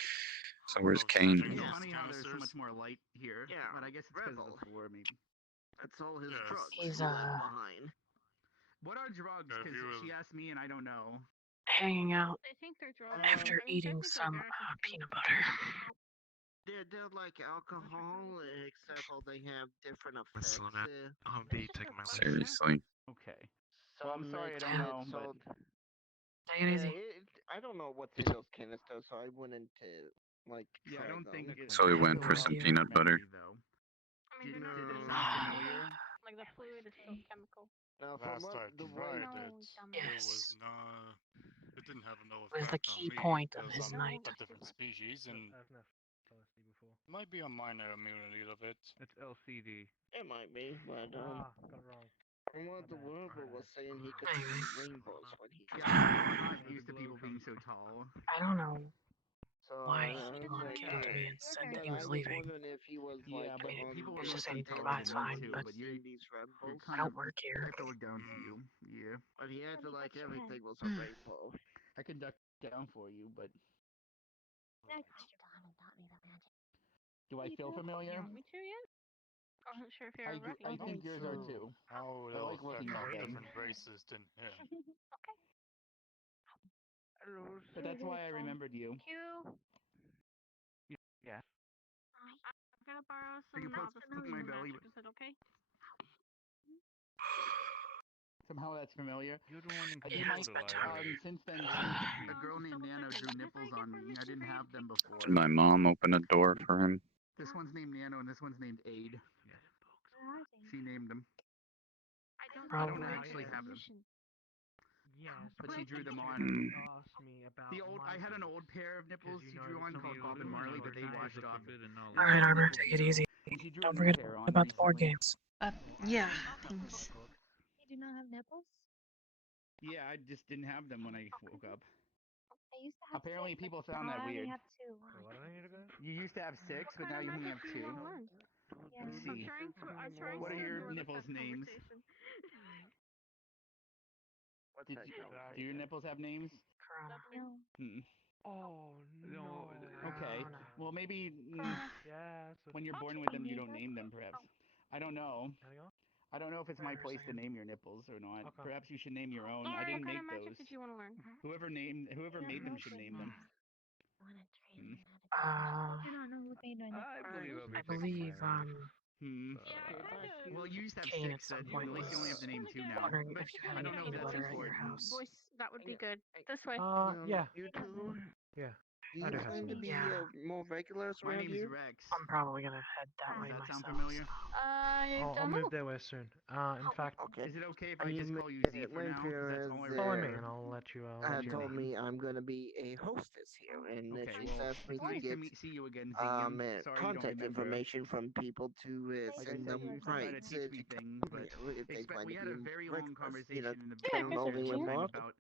So where's Of Kane? searching It's those funny how there's so canisters? much more light here. Yeah, But I guess it's because of Rebel. the floor, maybe. That's all his Yes. drugs He's, he left behind. What are drugs? Yeah, if Because you was- she asked me and I don't know. hanging out They think they're drugs. after I mean, eating technically some they're just peanut butter. They're like alcohol, except for they have different effects. Listen, I'll be taking my leave. Seriously. Okay. Well, I'm sorry, I Some don't know, mix but it, Take it easy. I don't know what's in those canisters, so I went into like yeah, I try don't them. think. It, So we I have went to for log some into peanut butter. memory, though. I mean, they're not Did it really sound familiar? like the fluid is still chemical. Now, from Last I what the tried way No, it, dumbass. it Yes. was not. It didn't have no Was effect the on key me point of because his I'm night. a different species and I've never LSD before. might be a minor immunity of it. It's LCD. it might be, but Ah, got it wrong. from what the Werber was saying, he could Anyway. see rainbows when he. Yeah, I'm not used to people being so tall. I don't know So why I he was wanted like, to come to me and said but he I was was leaving. wondering if he was Yeah, like but on people were It's more just skin anything, taller it's than me fine, too. but But you're these you're rainbows. I kind don't of. work I here. have to look down for you. Yeah. But he acted like everything was a rainbow. I can duck down for you, but do I feel familiar? You want me to yet? I wasn't sure if you were ready. I think yours are too. How would I it like affect looking at our them. different races than him? Okay. Hello. But that's why I remembered you. Thank you. Yeah. I'm gonna borrow you some poke my belly, magic. Is it okay? Somehow that's familiar. You're the one in I control think of the library. since then, a girl named Nano drew nipples on me. I didn't have them before. Did my mom open a door for him? This one's named Nano and this one's named Aid. She named them. I don't actually have them. Yes, But she drew them on. asked me about The old, I had an old pair of nipples she drew on called Bob and Marley, but they washed off. Alright, Arbor, take it easy. She drew Don't a new forget pair on about the board recently. games. Yeah, thanks. You do not have nipples? Yeah, I just didn't have them when I woke up. I used to have Apparently, six, people but found now that I only weird. have two. What do I need to go? You used to have 6, but now you only have 2. Yeah. Let's see. I'm trying What to are your ignore the nipples' sex names? conversation. Do your nipples have names? No. Oh no. Okay. Well, maybe Yes. when you're born with them, you don't name them. Perhaps. I don't know. I don't know if it's my place to name your nipples or not. Okay. Perhaps you should name your own. I What didn't kind make of magic those. did you want to learn? Whoever made them should name them. I do not know who made my I believe, Well, you used to have Kane 6, at some then point at least you only have was to name 2 now. wondering But if you I had any don't know if peanut that's butter at your important. house. Voice, that would be good. This way. Yeah. You two? Yeah. Do I you do have plan to some. be Yeah. more regulars My around name's here? Rex. I'm probably gonna head that Does way that myself. sound familiar? I'll Don't move know. that way soon. In fact, Okay. Is it okay if And I you just made call you Z it for now? 'Cause later that's as all I follow me remember. and I'll let you. I'll let you told know. me I'm gonna be a hostess here, and Okay, she's well, asked me it's to nice get to see you again, Z. I'm sorry you don't contact remember. information from people to Like I send said, them you used to try to rights teach me things, but if they plan we to had be a very regulars. long conversation in the come over downstairs and one time walk. about,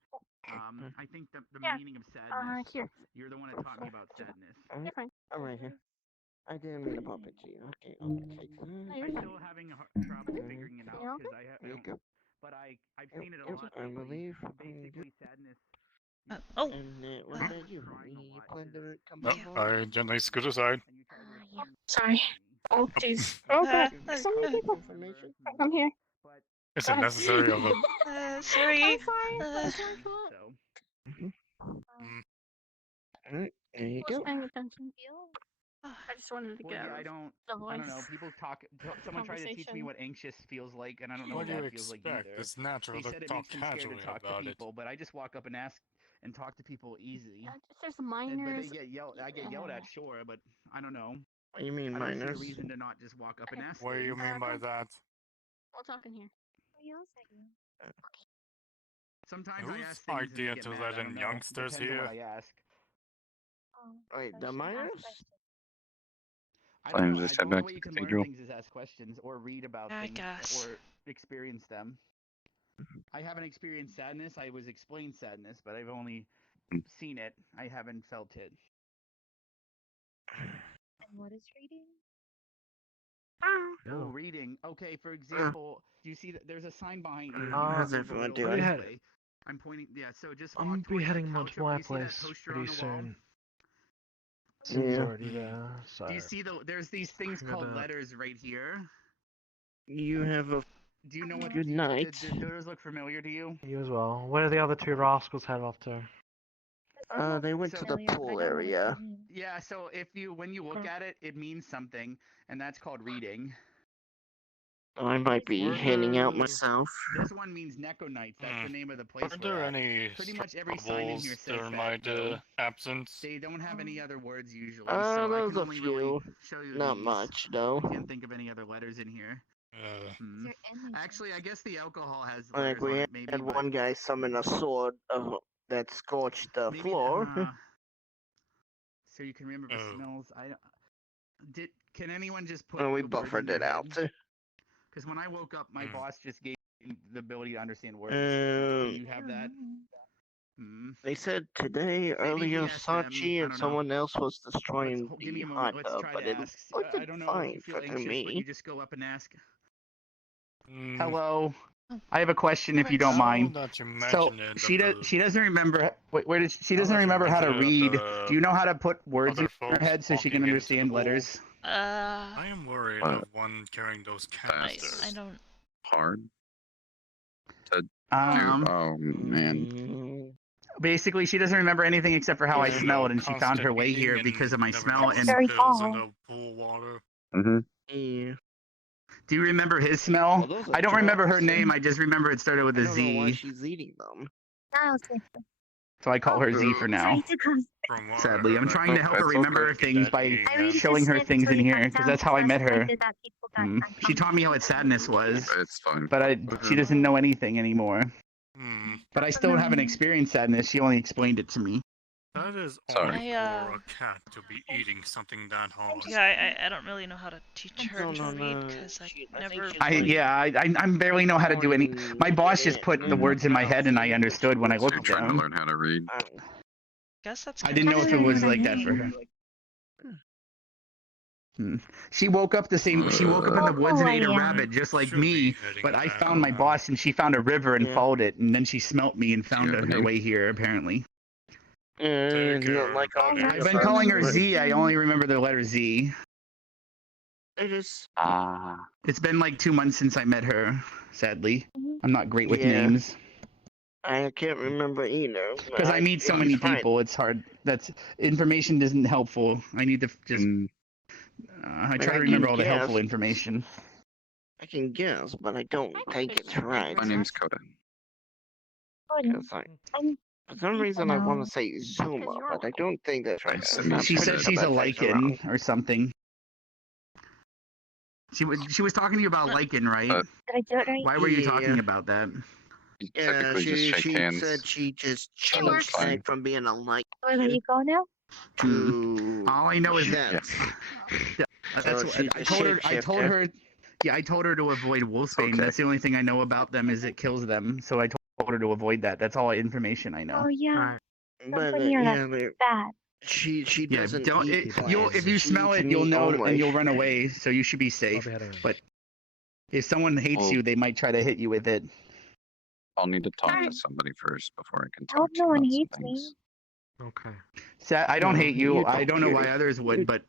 I think the Yeah. meaning of sadness. Here. You're the one that taught me about sadness. You're fine. All right, here. I didn't mean to bump into you. Okay, I'll take that. I'm still having trouble figuring it out because I There you don't. go. But I've seen it a lot I lately. believe. Basically, sadness. Oh. And what about you? You plan to come Yep, along? I gently scoot aside. Sorry. Oh, jeez. Information? I'm here. Is it necessary of a... Sorry. That's my fault. So. Alright, there you I was go. paying attention. I just wanted to Well, get yeah, out I of don't. the voice. I don't know. People talk. Someone tried to teach me Conversation. what anxious feels like, and I don't know What what do you that feels like expect? either. It's natural They to said it talk makes me scared to casually talk to about it. people, but I just walk up and ask and talk to people easily. There's But minors. they get yelled. I get yelled at, sure, but I don't know. What do you mean, I don't see a minors? reason to not just walk up and ask. What do you things. mean by that? We'll talk in here. Sometimes I Whose ask things and they idea get to mad. let I don't in know. youngsters Depends on what here? I ask. Wait, the minors? I don't know. Times The head only back way to you the can learn cathedral. things is ask questions or read about I things guess. or experience them. I haven't experienced sadness. I was explained sadness, but I've only seen it. I haven't felt it. What is reading? Oh, reading. Okay, for example, do you see that there's a sign behind you? How's everyone Portal doing? this way. I'm pointing. Yeah, so just walk I'm towards the heading couch. to my You see that place poster pretty on the wall? soon. Sin's already there, so. Do you see there's these things called letters right here? You have a Do you know what? good night. Do those look familiar to you? You as well. Where do the other two rascals head off to? They went to the pool area. Yeah, so when you look at it, it means something, and that's called reading. I might be handing out myself. This one means Nekonites. That's the name of the place. Are there any pretty much every sign in here bubbles says during that. my absence? They don't have any other words usually, so I There's can a only few. really show you Not these. much, though. I can't think of any other letters in here. Actually, I guess the alcohol has letters Like we on had it, maybe. But one guy summon a sword that scorched the floor. So you can remember the smells. Can anyone just put? We the words in buffered their it out. Because when I woke up, my boss just gave me the ability to understand words. Do you have that? They said today, earlier, Sachi and someone else was destroying Give me the a hot moment. Let's tub, try but to it ask. looked I don't know if fine you feel for anxious, but me. you just go up and ask. Hello. I have a question, if you don't mind. So she doesn't remember. She doesn't remember how to read. Do you know how to put words in her head so she can understand letters? I am worried of one carrying those canisters. I don't. Hard. To Oh man. Basically, she doesn't remember anything except for how I smelled, and she found her way here because of my smell. And Yeah. Do you remember his smell? I don't remember her name. I just remember it started with a I don't know why Z. she's eating them. So I call her Z for now. Sadly, I'm trying to help her remember things by showing her things in here, because that's how I met her. She taught me how sadness was, but she doesn't know anything anymore. But I still haven't experienced sadness. She only explained it to me. That is odd for a cat to be eating something that hard. Yeah, I don't really know how to teach her to read because I never. I barely know how to do any. My boss just put the words in my head, and I understood when I looked at Trying to them. learn how to read. Guess that's. I didn't know if it was like that for her. She woke up She woke up in the woods and ate a rabbit, just like me. But I found my boss, and she found a river and followed it, and then she smelt me and found her way here. Apparently. I've been calling her Z. I only remember the letter Z. It's been like 2 months since I met her. Sadly, I'm not great with names. I can't remember either. Because I meet so many people, it's hard. Information isn't helpful. I need to just. I try to remember all the helpful information. I can guess, but I don't think it's right. My name's Coda. For some reason, I want to say Zuma, but I don't think that's right. She said she's a lichen or something. She was talking to you about lichen, right? Did I do it right? Why were you talking about that? Yeah, she said she just changed back from being a lichen Where do you go now? to. All I know is that. I told her to avoid wolfsbane. That's the only thing I know about them is it kills them. So I told her to avoid that. That's all information I know. Oh yeah. But That's bad. She doesn't. Don't. If you smell it, you'll know and you'll run away. So you should be safe. But if someone hates you, they might try to hit you with it. I'll need to talk to somebody first before I can I hope talk to no you one about hates some me. things. Okay. I don't hate you. I don't know why others would, but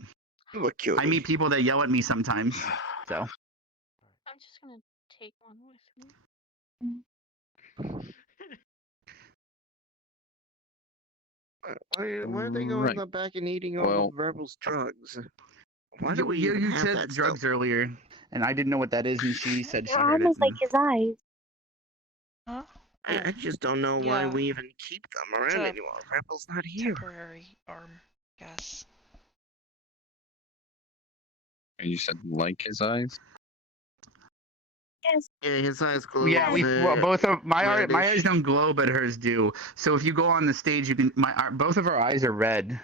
I meet meet people that yell at me sometimes. So. I'm just gonna take one with me. Why are they going back and eating all the rebels' drugs? Why do we even You have said that drugs stuff? earlier, and I didn't know what that is, and she said she They're heard it. almost like his eyes. Huh? I just don't know why Yeah. we even keep them around It's a anymore. Rebel's not here. Temporary arm, guess. And you said like his eyes? Yes. Yeah, his eyes glow. Yeah, both of my eyes don't glow, but hers do. So if you go on the stage, you can. Both of our eyes are red,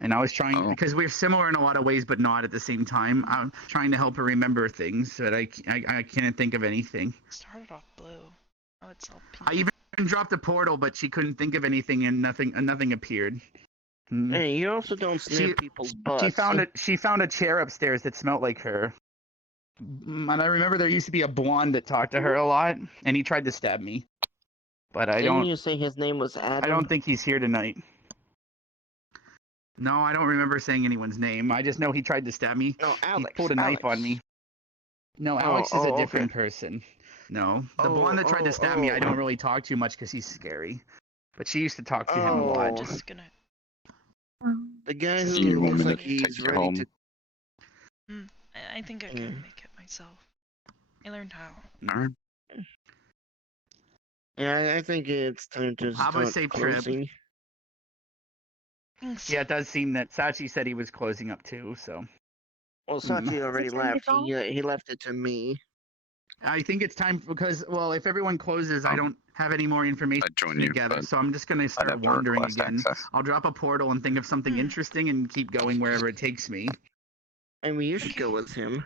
and I was trying because we're similar in a lot of ways, but not at the same time. I'm trying to help her remember things, but I can't think of anything. Started off blue. Oh, it's all pink. I even dropped a portal, but she couldn't think of anything, and nothing appeared. Hey, you also don't sniff people's butts. She found a chair upstairs that smelled like her. And I remember there used to be a blonde that talked to her a lot, and he tried to stab me. But Didn't you say his name was Adam? I don't think he's here tonight. No, I don't remember saying anyone's name. I just know he tried to stab me. No, Alex. He pulled a knife on me. No, Alex is a different person. No, the blonde that tried to stab me, I don't really talk to much because he's scary. But she used to talk to him a lot. Just gonna. The guy So who you want looks me like to he's take you ready home? to. I think I can make it myself. I learned how. Alright. Yeah, I think it's time to Have a start safe closing. trip. Yeah, it does seem that Sachi said he was closing up too, so. Well, Sachi already Is it time to left. go? He left it to me. I think it's time because, well, if everyone closes, I don't have any more information I'd join you, together, but so I'm just gonna I'd start have to wandering request again. access. I'll drop a portal and think of something interesting and keep going wherever it takes me. I mean, you should go with him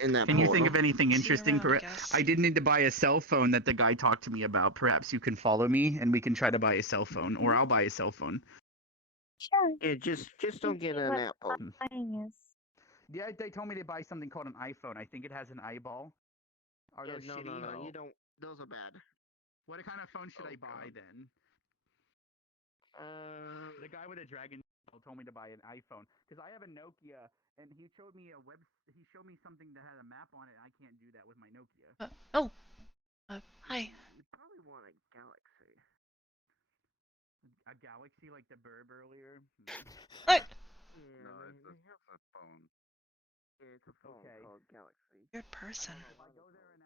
in that Can you think portal. of anything See you interesting? around, I guess. I did need to buy a cell phone that the guy talked to me about. Perhaps you can follow me and we can try to buy a cell phone, or I'll buy a cell phone. Sure. Yeah, just don't get an Apple. Buying is. Yeah, they told me to buy something called an iPhone. I think it has an eyeball. Are those no, shitty? no, you don't. Those are bad. What kind of phone should I buy then? The guy with a dragon told me to buy an iPhone because I have a Nokia, and he showed me He showed me something that had a map on it. I can't do that with my Nokia. Hi. You probably want a Galaxy. A Galaxy like the Burb earlier. What? Yeah, No, it's a phone. it's a phone called Galaxy. Weird person. If I go there and